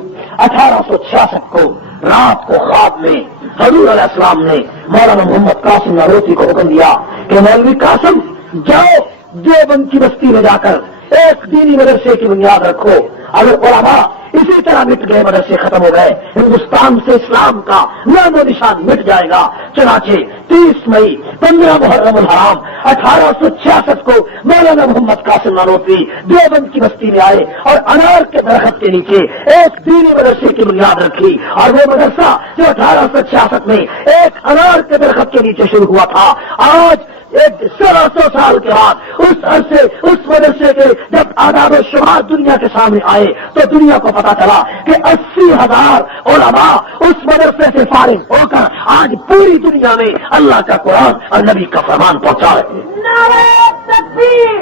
1866 کو رات کو خواب میں حضور علیہ السلام نے مولانا محمد قاسم نانوتوی کو حکم دیا کہ مولوی قاسم جاؤ دیوبند کی بستی میں جا کر ایک دینی مدرسے کی بنیاد رکھو۔ اگر علماء اسی طرح مٹ گئے، مدرسے ختم ہو گئے، ہندوستان سے اسلام کا نام و نشان مٹ جائے گا۔ چنانچہ 30 مئی 15 محرم الحرام 1866 کو مولانا محمد قاسم نانوتوی دیوبند کی بستی میں آئے اور انار کے درخت کے نیچے ایک دینی مدرسے کی بنیاد رکھی، اور وہ مدرسہ جو 1866 میں ایک انار کے درخت کے نیچے شروع ہوا تھا، آج 100 سال کے بعد اس مدرسے کے جب آداب و شمار دنیا کے سامنے آئے تو دنیا کو پتا چلا کہ 80,000 علماء اس مدرسے سے فارغ ہو کر آج پوری دنیا میں اللہ کا قرآن اور نبی کا فرمان پہنچا رہے ہیں۔ نعرہ تکبیر،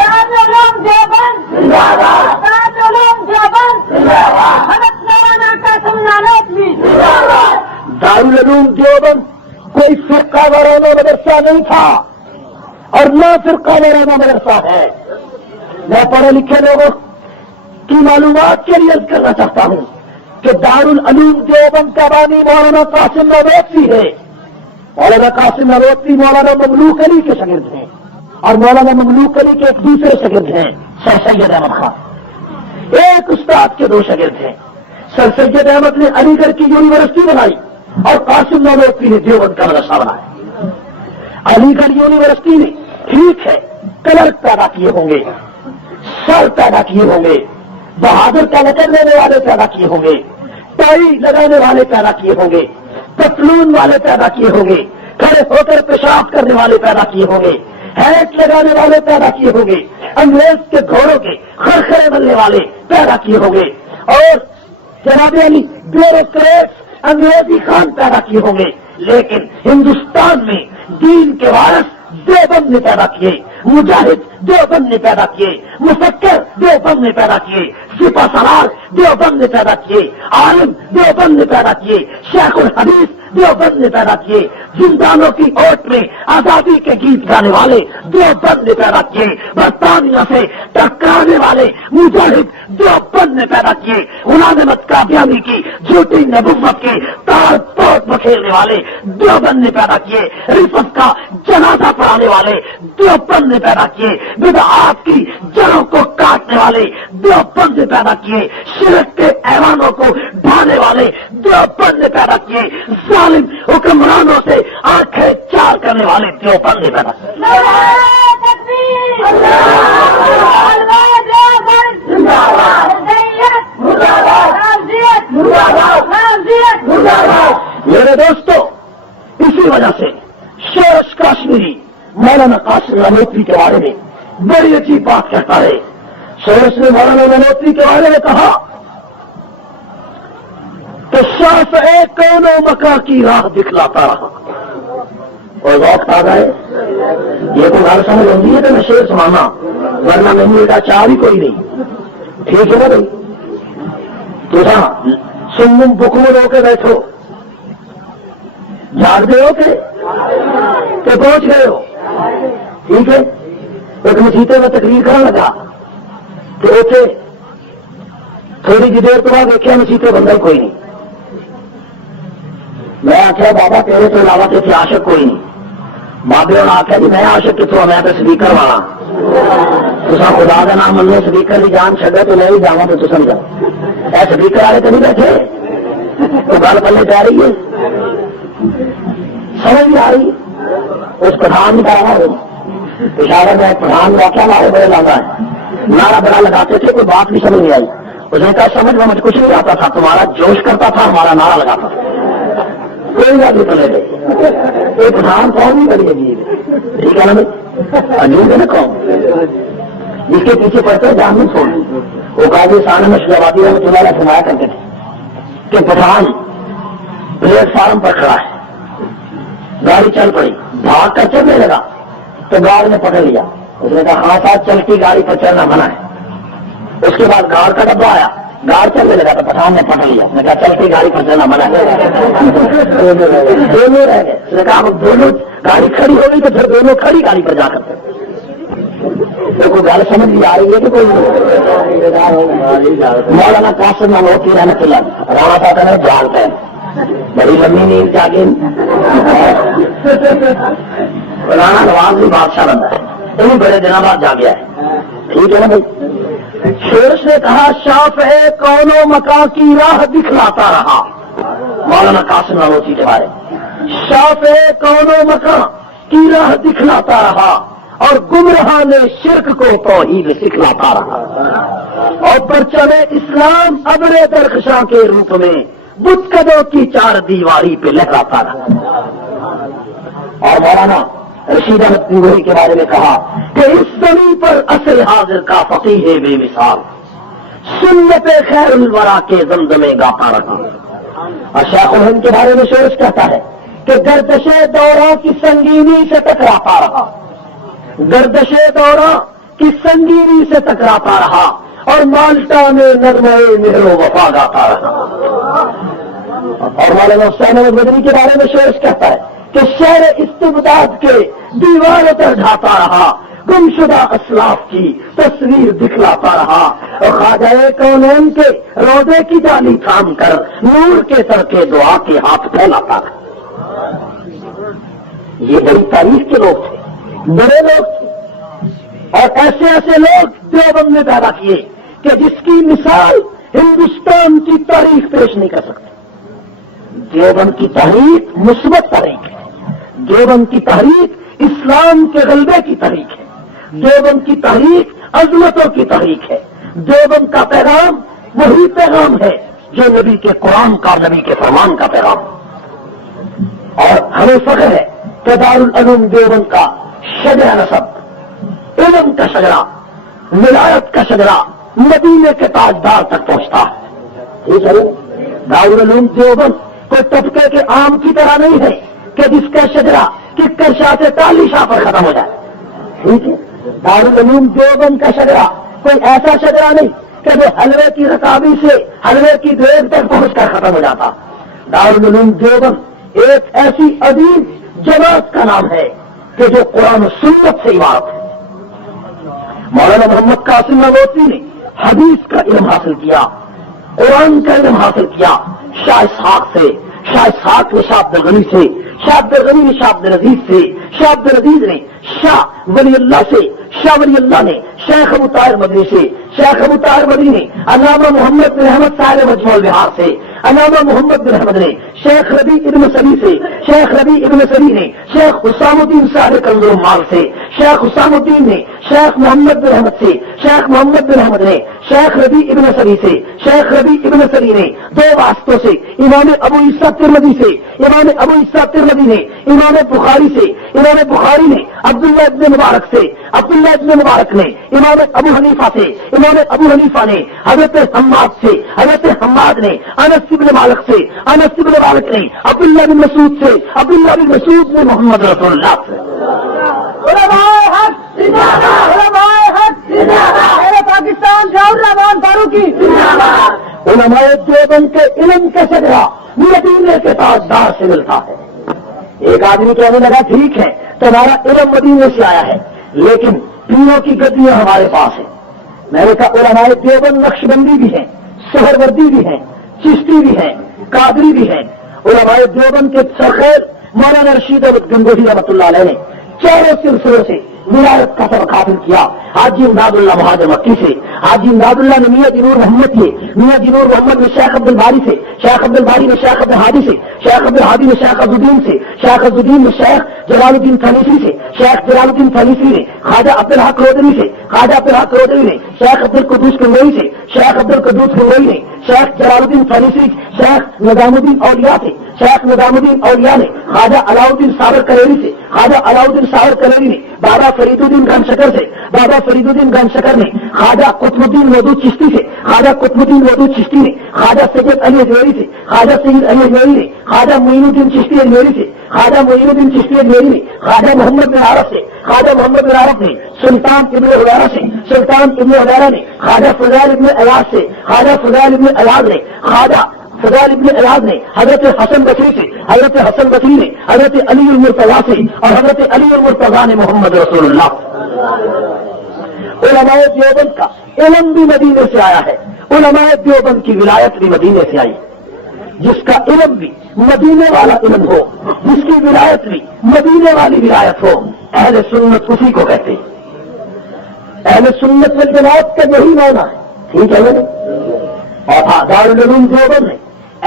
تاج علوم دیوبند زندہ باد، تاج علوم دیوبند زندہ باد، حضرت مولانا قاسم نانوتوی زندہ باد۔ دارالعلوم دیوبند کوئی فرقہ وارانہ مدرسہ نہیں تھا اور نہ فرقہ وارانہ مدرسہ ہے۔ میں پڑھے لکھے لوگوں کی معلومات کے لیے عرض کرنا چاہتا ہوں کہ دارالعلوم دیوبند کا بانی مولانا قاسم نانوتوی ہے۔ مولانا قاسم نانوتوی مولانا مملوک علی کے شاگرد ہیں اور مولانا مملوک علی کے ایک دوسرے شاگرد ہیں سر سید احمد خان۔ ایک استاد کے 2 شاگرد ہیں، سر سید احمد نے علی گڑھ کی یونیورسٹی بنائی اور قاسم نانوتوی نے دیوبند کا مدرسہ بنایا۔ علی گڑھ یونیورسٹی نے ٹھیک ہے کلرک پیدا کیے ہوں گے، سر پیدا کیے ہوں گے، بہادر کا لقب لینے والے پیدا کیے ہوں گے، ٹائی لگانے والے پیدا کیے ہوں گے، پتلون والے پیدا کیے ہوں گے، کھڑے ہو کر پیشاب کرنے والے پیدا کیے ہوں گے، ہیٹ لگانے والے پیدا کیے ہوں گے، انگریز کے گھوڑوں کے خرخرے بننے والے پیدا کیے ہوں گے، اور جناب علی بیوروکریٹس انگریزی خان پیدا کیے ہوں گے، لیکن ہندوستان میں دین کے وارث دیوبند نے پیدا کیے، مجاہد دیوبند نے پیدا کیے، مفکر دیوبند نے پیدا کیے، سپہ سالار دیوبند نے پیدا کیے، عالم دیوبند نے پیدا کیے، شیخ الحدیث دیوبند نے پیدا کیے، زندانوں کی اوٹ میں آزادی کے گیت گانے والے دیوبند نے پیدا کیے، برطانیہ سے ٹکرانے والے مجاہد دیوبند نے پیدا کیے، غلام احمد قادیانی کی جھوٹی نبوت کے تار توڑ بکھیرنے والے دیوبند نے پیدا کیے، رفت کا جنازہ پڑھانے والے دیوبند نے پیدا کیے، بدعات کی جڑوں کو کاٹنے والے دیوبند نے پیدا کیے، شرک کے ایوانوں کو ڈھانے والے دیوبند نے پیدا کیے، ظالم حکمرانوں سے آنکھیں چار کرنے والے دیوبند نے پیدا کیے۔ نعرہ تکبیر، اللہ دیوبند زندہ باد، سید زندہ باد، نازیت زندہ باد، نازیت زندہ باد۔ میرے دوستو، اسی وجہ سے شورش کاشمیری مولانا قاسم نانوتوی کے بارے میں بڑی عجیب بات کہتا ہے۔ شورش نے مولانا نانوتوی کے بارے میں کہا کہ شافع کون و مکا کی راہ دکھلاتا رہا، اور وقت آ گئے یہ تو گھر سمجھ ہوتی ہے کہ میں شیر سنانا، ورنہ میں کا چار ہی کوئی نہیں، ٹھیک ہے نا بھائی؟ تو سنم بکمل ہو کے بیٹھو، جاگتے ہو کہ پہنچ گئے ہو، ٹھیک ہے؟ ایک مسیطے میں تقریر کرنے لگا تو اتنے تھوڑی جی دیر تو بعد دیکھا مسیطے بندہ ہی کوئی نہیں، میں آخیا بابا تیرے تو علاوہ تے عاشق کوئی نہیں. بابے نے آخیا جی میں عاشق کتوں, میں تو سپیکر والا. تصا خدا کا نام منو, سپیکر کی جان چڈو تو میں بھی جاوا تو سمجھا اے سپیکر والے تو نہیں بیٹھے. تو گل پلے پی رہی ہے, سمجھ نہیں آ رہی. اس پٹھان کا اشارہ میں پٹھان واقعہ والے بڑے لانا ہے, نعرہ بڑا لگاتے تھے, کوئی بات بھی سمجھ نہیں آئی. اس نے کہا سمجھ میں مجھ کچھ نہیں آتا تھا, تمہارا جوش کرتا تھا, ہمارا نعرہ لگاتا تھا. کوئی بات نہیں پلے گئے. یہ پٹھان قوم نہیں بڑی عجیب ہے, ٹھیک ہے نا بھائی, عجیب ہے نا قوم. جس کے پیچھے پڑتے جان نہیں چھوڑ. وہ قاضی ثانیہ مشرف آبادی رحمۃ اللہ علیہ فرمایا کرتے تھے کہ پٹھان پلیٹ فارم پر کھڑا ہے, گاڑی چل پڑی, بھاگ کر چلنے لگا تو گارڈ نے پکڑ لیا. اس نے کہا ہاں صاحب چلتی گاڑی پر چلنا منع ہے. اس کے بعد گارڈ کا ڈبہ آیا, گارڈ چلنے لگا تو پٹھان نے پکڑ لیا. اس نے کہا چلتی گاڑی پر چلنا منع ہے. دونوں رہ گئے. اس نے کہا دونوں گاڑی کھڑی ہو گئی تو پھر دونوں کھڑی گاڑی پر جا کر کوئی گل سمجھ بھی آ رہی ہے کہ کوئی. مولانا قاسم نانوتوی رحمۃ اللہ رانا پاتا نے جانتے ہیں, بڑی لمبی نیند جاگے. رانا نواز بھی بادشاہ بنتا ہے, یہ بھی بڑے دنوں بعد جاگیا ہے, ٹھیک ہے نا بھائی. شیرش نے کہا شافع کون و مکان کی راہ دکھلاتا رہا. مولانا قاسم نانوتوی کے بارے شافع کون و مکان کی راہ دکھلاتا رہا اور گمراہ نے شرک کو توحید سکھلاتا رہا, اور پرچم اسلام ابر درخشاں کے روپ میں بت قدوں کی چار دیواری پہ لہراتا رہا. اور مولانا رشید احمد گنگوہی کے بارے میں کہا کہ اس زمین پر عصر حاضر کا فقیہ بے مثال سنت خیر الورا کے زمزمے گاتا رہا. اور شیخ الہند کے بارے میں شورش کہتا ہے کہ گردش دورہ کی سنگینی سے ٹکراتا رہا, گردش دورہ کی سنگینی سے ٹکراتا رہا اور مالٹا میں نغمے مہر و وفا گاتا رہا. اور مولانا حسین احمد مدنی کے بارے میں شورش کہتا ہے کہ شہر استبداد کے دیواروں پر ڈھاتا رہا, گمشدہ اسلاف کی تصویر دکھلاتا رہا, اور خواجہ کونین کے روضے کی ڈالی تھام کر نور کے تڑکے دعا کے ہاتھ پھیلاتا رہا. یہ بڑی تاریخ کے لوگ تھے, بڑے لوگ تھے, اور ایسے ایسے لوگ دیوبند نے پیدا کیے کہ جس کی مثال ہندوستان کی تاریخ پیش نہیں کر سکتی. دیوبند کی تحریک مثبت تحریک ہے, دیوبند کی تحریک اسلام کے غلبے کی تحریک ہے, دیوبند کی تحریک عظمتوں کی تحریک ہے. دیوبند کا پیغام وہی پیغام ہے جو نبی کے قرآن کا, نبی کے فرمان کا پیغام. اور ہمیں فخر ہے کہ دارالعلوم دیوبند کا شجرہ نسب, علم کا شجرہ, ولایت کا شجرہ مدینے کے تاجدار تک پہنچتا ہے. ٹھیک ہے, دارالعلوم دیوبند کوئی طبقے کے عام کی طرح نہیں ہے کہ جس کا شجرہ ککر شاہ سے ٹالی شاہ پر ختم ہو جائے. ٹھیک ہے, دارالعلوم دیوبند کا شجرہ کوئی ایسا شجرہ نہیں کہ جو حلوے کی رکابی سے حلوے کی دیگ تک پہنچ کر ختم ہو جاتا. دارالعلوم دیوبند ایک ایسی عظیم جماعت کا نام ہے کہ جو قرآن و سنت سے عبارت ہے. مولانا محمد قاسم نانوتوی نے حدیث کا علم حاصل کیا, قرآن کا علم حاصل کیا شاہ اسحاق سے, شاہ اسحاق نے شاہ عبدالغنی سے, شاہ عبدالغنی نے شاہ عبدالعزیز سے, شاہ عبدالعزیز نے شاہ ولی اللہ سے, شاہ ولی اللہ نے شیخ ابو طاہر مدنی سے, شیخ ابو طاہر مدنی نے علامہ محمد بن احمد صاحب مجموع البحار سے, علامہ محمد بن احمد نے شیخ ربیع ابن سری سے, شیخ ربیع ابن سری نے شیخ حسام الدین صاحب کنز المال سے, شیخ حسام الدین نے شیخ محمد بن احمد سے, شیخ محمد بن احمد نے شیخ ربیع ابن سری سے, شیخ ربیع ابن سری نے دو واسطوں سے امام ابو عیسیٰ ترمذی سے, امام ابو عیسیٰ ترمذی نے امام بخاری سے, امام بخاری نے عبداللہ ابن مبارک سے, عبداللہ ابن مبارک نے امام ابو حنیفہ سے, امام ابو حنیفہ نے حضرت حماد سے, حضرت حماد نے انس ابن مالک سے, انس ابن مالک نے عبداللہ بن مسعود سے, عبداللہ بن مسعود نے محمد رسول اللہ سے. پاکستان رحمان فاروقی علماء دیوبند کے علم کا شجرہ مدینے کے تاجدار سے ملتا ہے. ایک آدمی کہنے لگا ٹھیک ہے تمہارا علم مدینے سے آیا ہے لیکن پیروں کی گدیاں ہمارے پاس ہیں. میں نے کہا علماء دیوبند نقشبندی بھی ہیں, سہروردی بھی ہیں, چشتی بھی ہیں, قادری بھی ہیں, علماء دیوبند کے سرخیر مولانا رشید احمد گنگوہی رحمۃ اللہ علیہ نے چاروں سلسلوں سے ولایت کا سبق حاصل کیا. حاجی امداد اللہ مہاجر مکی سے، حاجی امداد اللہ نے میاں جنور محمد سے، میاں جنور محمد نے شیخ عبد الباری سے، شیخ عبد الباری نے شیخ عبد الہادی سے، شیخ عبد الہادی نے شیخ عبدالدین سے، شیخ عبدالدین نے شیخ جلال الدین فنیسی سے، شیخ جلال الدین فنیسی نے خواجہ عبدالحق رودری سے، خواجہ عبدالحق رودری نے شیخ عبدالقدوس کنگوئی سے، شیخ عبدالقدوس کنگوئی نے شیخ جلال الدین فنیسی، شیخ نظام الدین اولیاء سے، شیخ نظام الدین اولیاء نے خواجہ علاؤدین صابر کلیری سے، خواجہ علاؤدین صابر کلیری نے بابا فرید الدین گن شکر سے، بابا فرید الدین گن شکر نے خواجہ قطب الدین مودود چشتی سے، خواجہ قطب الدین مودود چشتی نے خواجہ سید علی اجمیری سے، خواجہ سید علی اجمیری نے خواجہ معین الدین چشتی اجمیری سے، خواجہ معین الدین چشتی اجمیری نے خواجہ محمد بن عارف سے، خواجہ محمد بن عارف نے سلطان ابن عدارہ سے، سلطان ابن عدارہ نے خواجہ فضیل ابن ایاز سے، خواجہ فضیل ابن ایاز نے خواجہ فضیل ابن ایاز نے حضرت حسن بصری سے، حضرت حسن بصری نے حضرت علی المرتضیٰ سے، اور حضرت علی المرتضیٰ نے محمد رسول اللہ. علماء دیوبند کا علم بھی مدینے سے آیا ہے، علماء دیوبند کی ولایت بھی مدینے سے آئی. جس کا علم بھی مدینے والا علم ہو، جس کی ولایت بھی مدینے والی ولایت ہو، اہل سنت اسی کو کہتے ہیں. اہل سنت والجماعت کا یہی معنی ہے. ٹھیک ہے نا؟ اور دارالعلوم دیوبند نے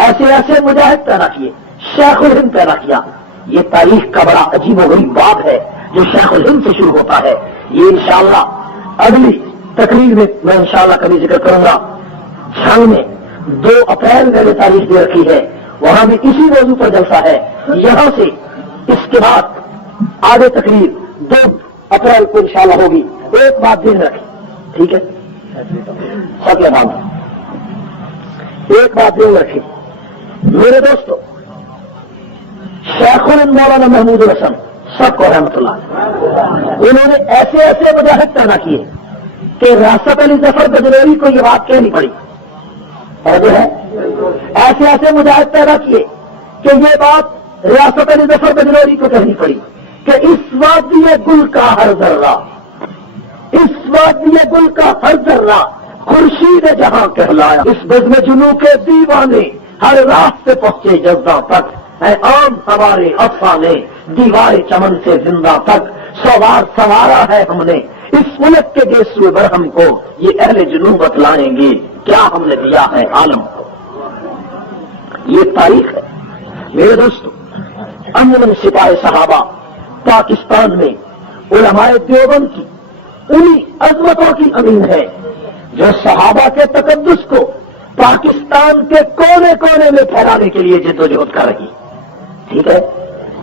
ایسے ایسے مجاہد پیدا کیے، شیخ الہند پیدا کیا. یہ تاریخ کا بڑا عجیب و غریب باب ہے جو شیخ الہند سے شروع ہوتا ہے. یہ انشاءاللہ اگلی تقریر میں انشاءاللہ کبھی ذکر کروں گا. جھنگ میں 2 اپریل میں نے تاریخ دے رکھی ہے، وہاں بھی اسی موضوع پر جلسہ ہے. یہاں سے اس کے بعد آگے تقریر 2 اپریل کو انشاءاللہ ہوگی. ایک بات دین رکھیں، ٹھیک ہے؟ سب کے نام ایک بات دین رکھیں میرے دوستو. شیخ الہند مولانا محمود الحسن سب کو رحمت اللہ، انہوں نے ایسے ایسے مجاہد پیدا کیے کہ ریاست علی ظفر بجنوری کو یہ بات کہنی پڑی. اور جو ہے ایسے ایسے مجاہد پیدا کیے کہ یہ بات ریاست علی ظفر بجنوری کو کہنی پڑی کہ اس وادی گل کا ہر ذرہ، اس وادی گل کا ہر ذرہ خورشید جہاں کہلایا. اس بزم جنوں کے دیوانے ہر رات سے پہنچے جذبہ تک، اے عام ہمارے افسانے دیوار چمن سے زندہ تک. سوار سوارا ہے ہم نے اس ملک کے گیسوئے برہم کو، یہ اہل جنوں بتلائیں گے کیا ہم نے دیا ہے عالم کو. یہ تاریخ ہے میرے دوستو. امن سپاہ صحابہ پاکستان میں علماء دیوبند کی انہی عظمتوں کی امین ہے جو صحابہ کے تقدس کو پاکستان کے کونے کونے میں پھیلانے کے لیے جدوجہد کر رہی. ٹھیک ہے؟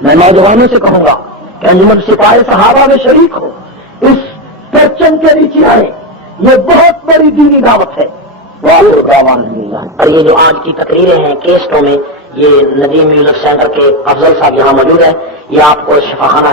میں نوجوانوں سے کہوں گا کہ انجمن سپاہ صحابہ میں شریک ہو، اس پرچم کے نیچے آئے. یہ بہت بڑی دینی دعوت ہے. اور یہ جو آج کی تقریریں ہیں کیسٹوں میں، یہ ندیم میوزک سینٹر کے افضل صاحب یہاں موجود ہیں. یہ آپ کو شفاخانہ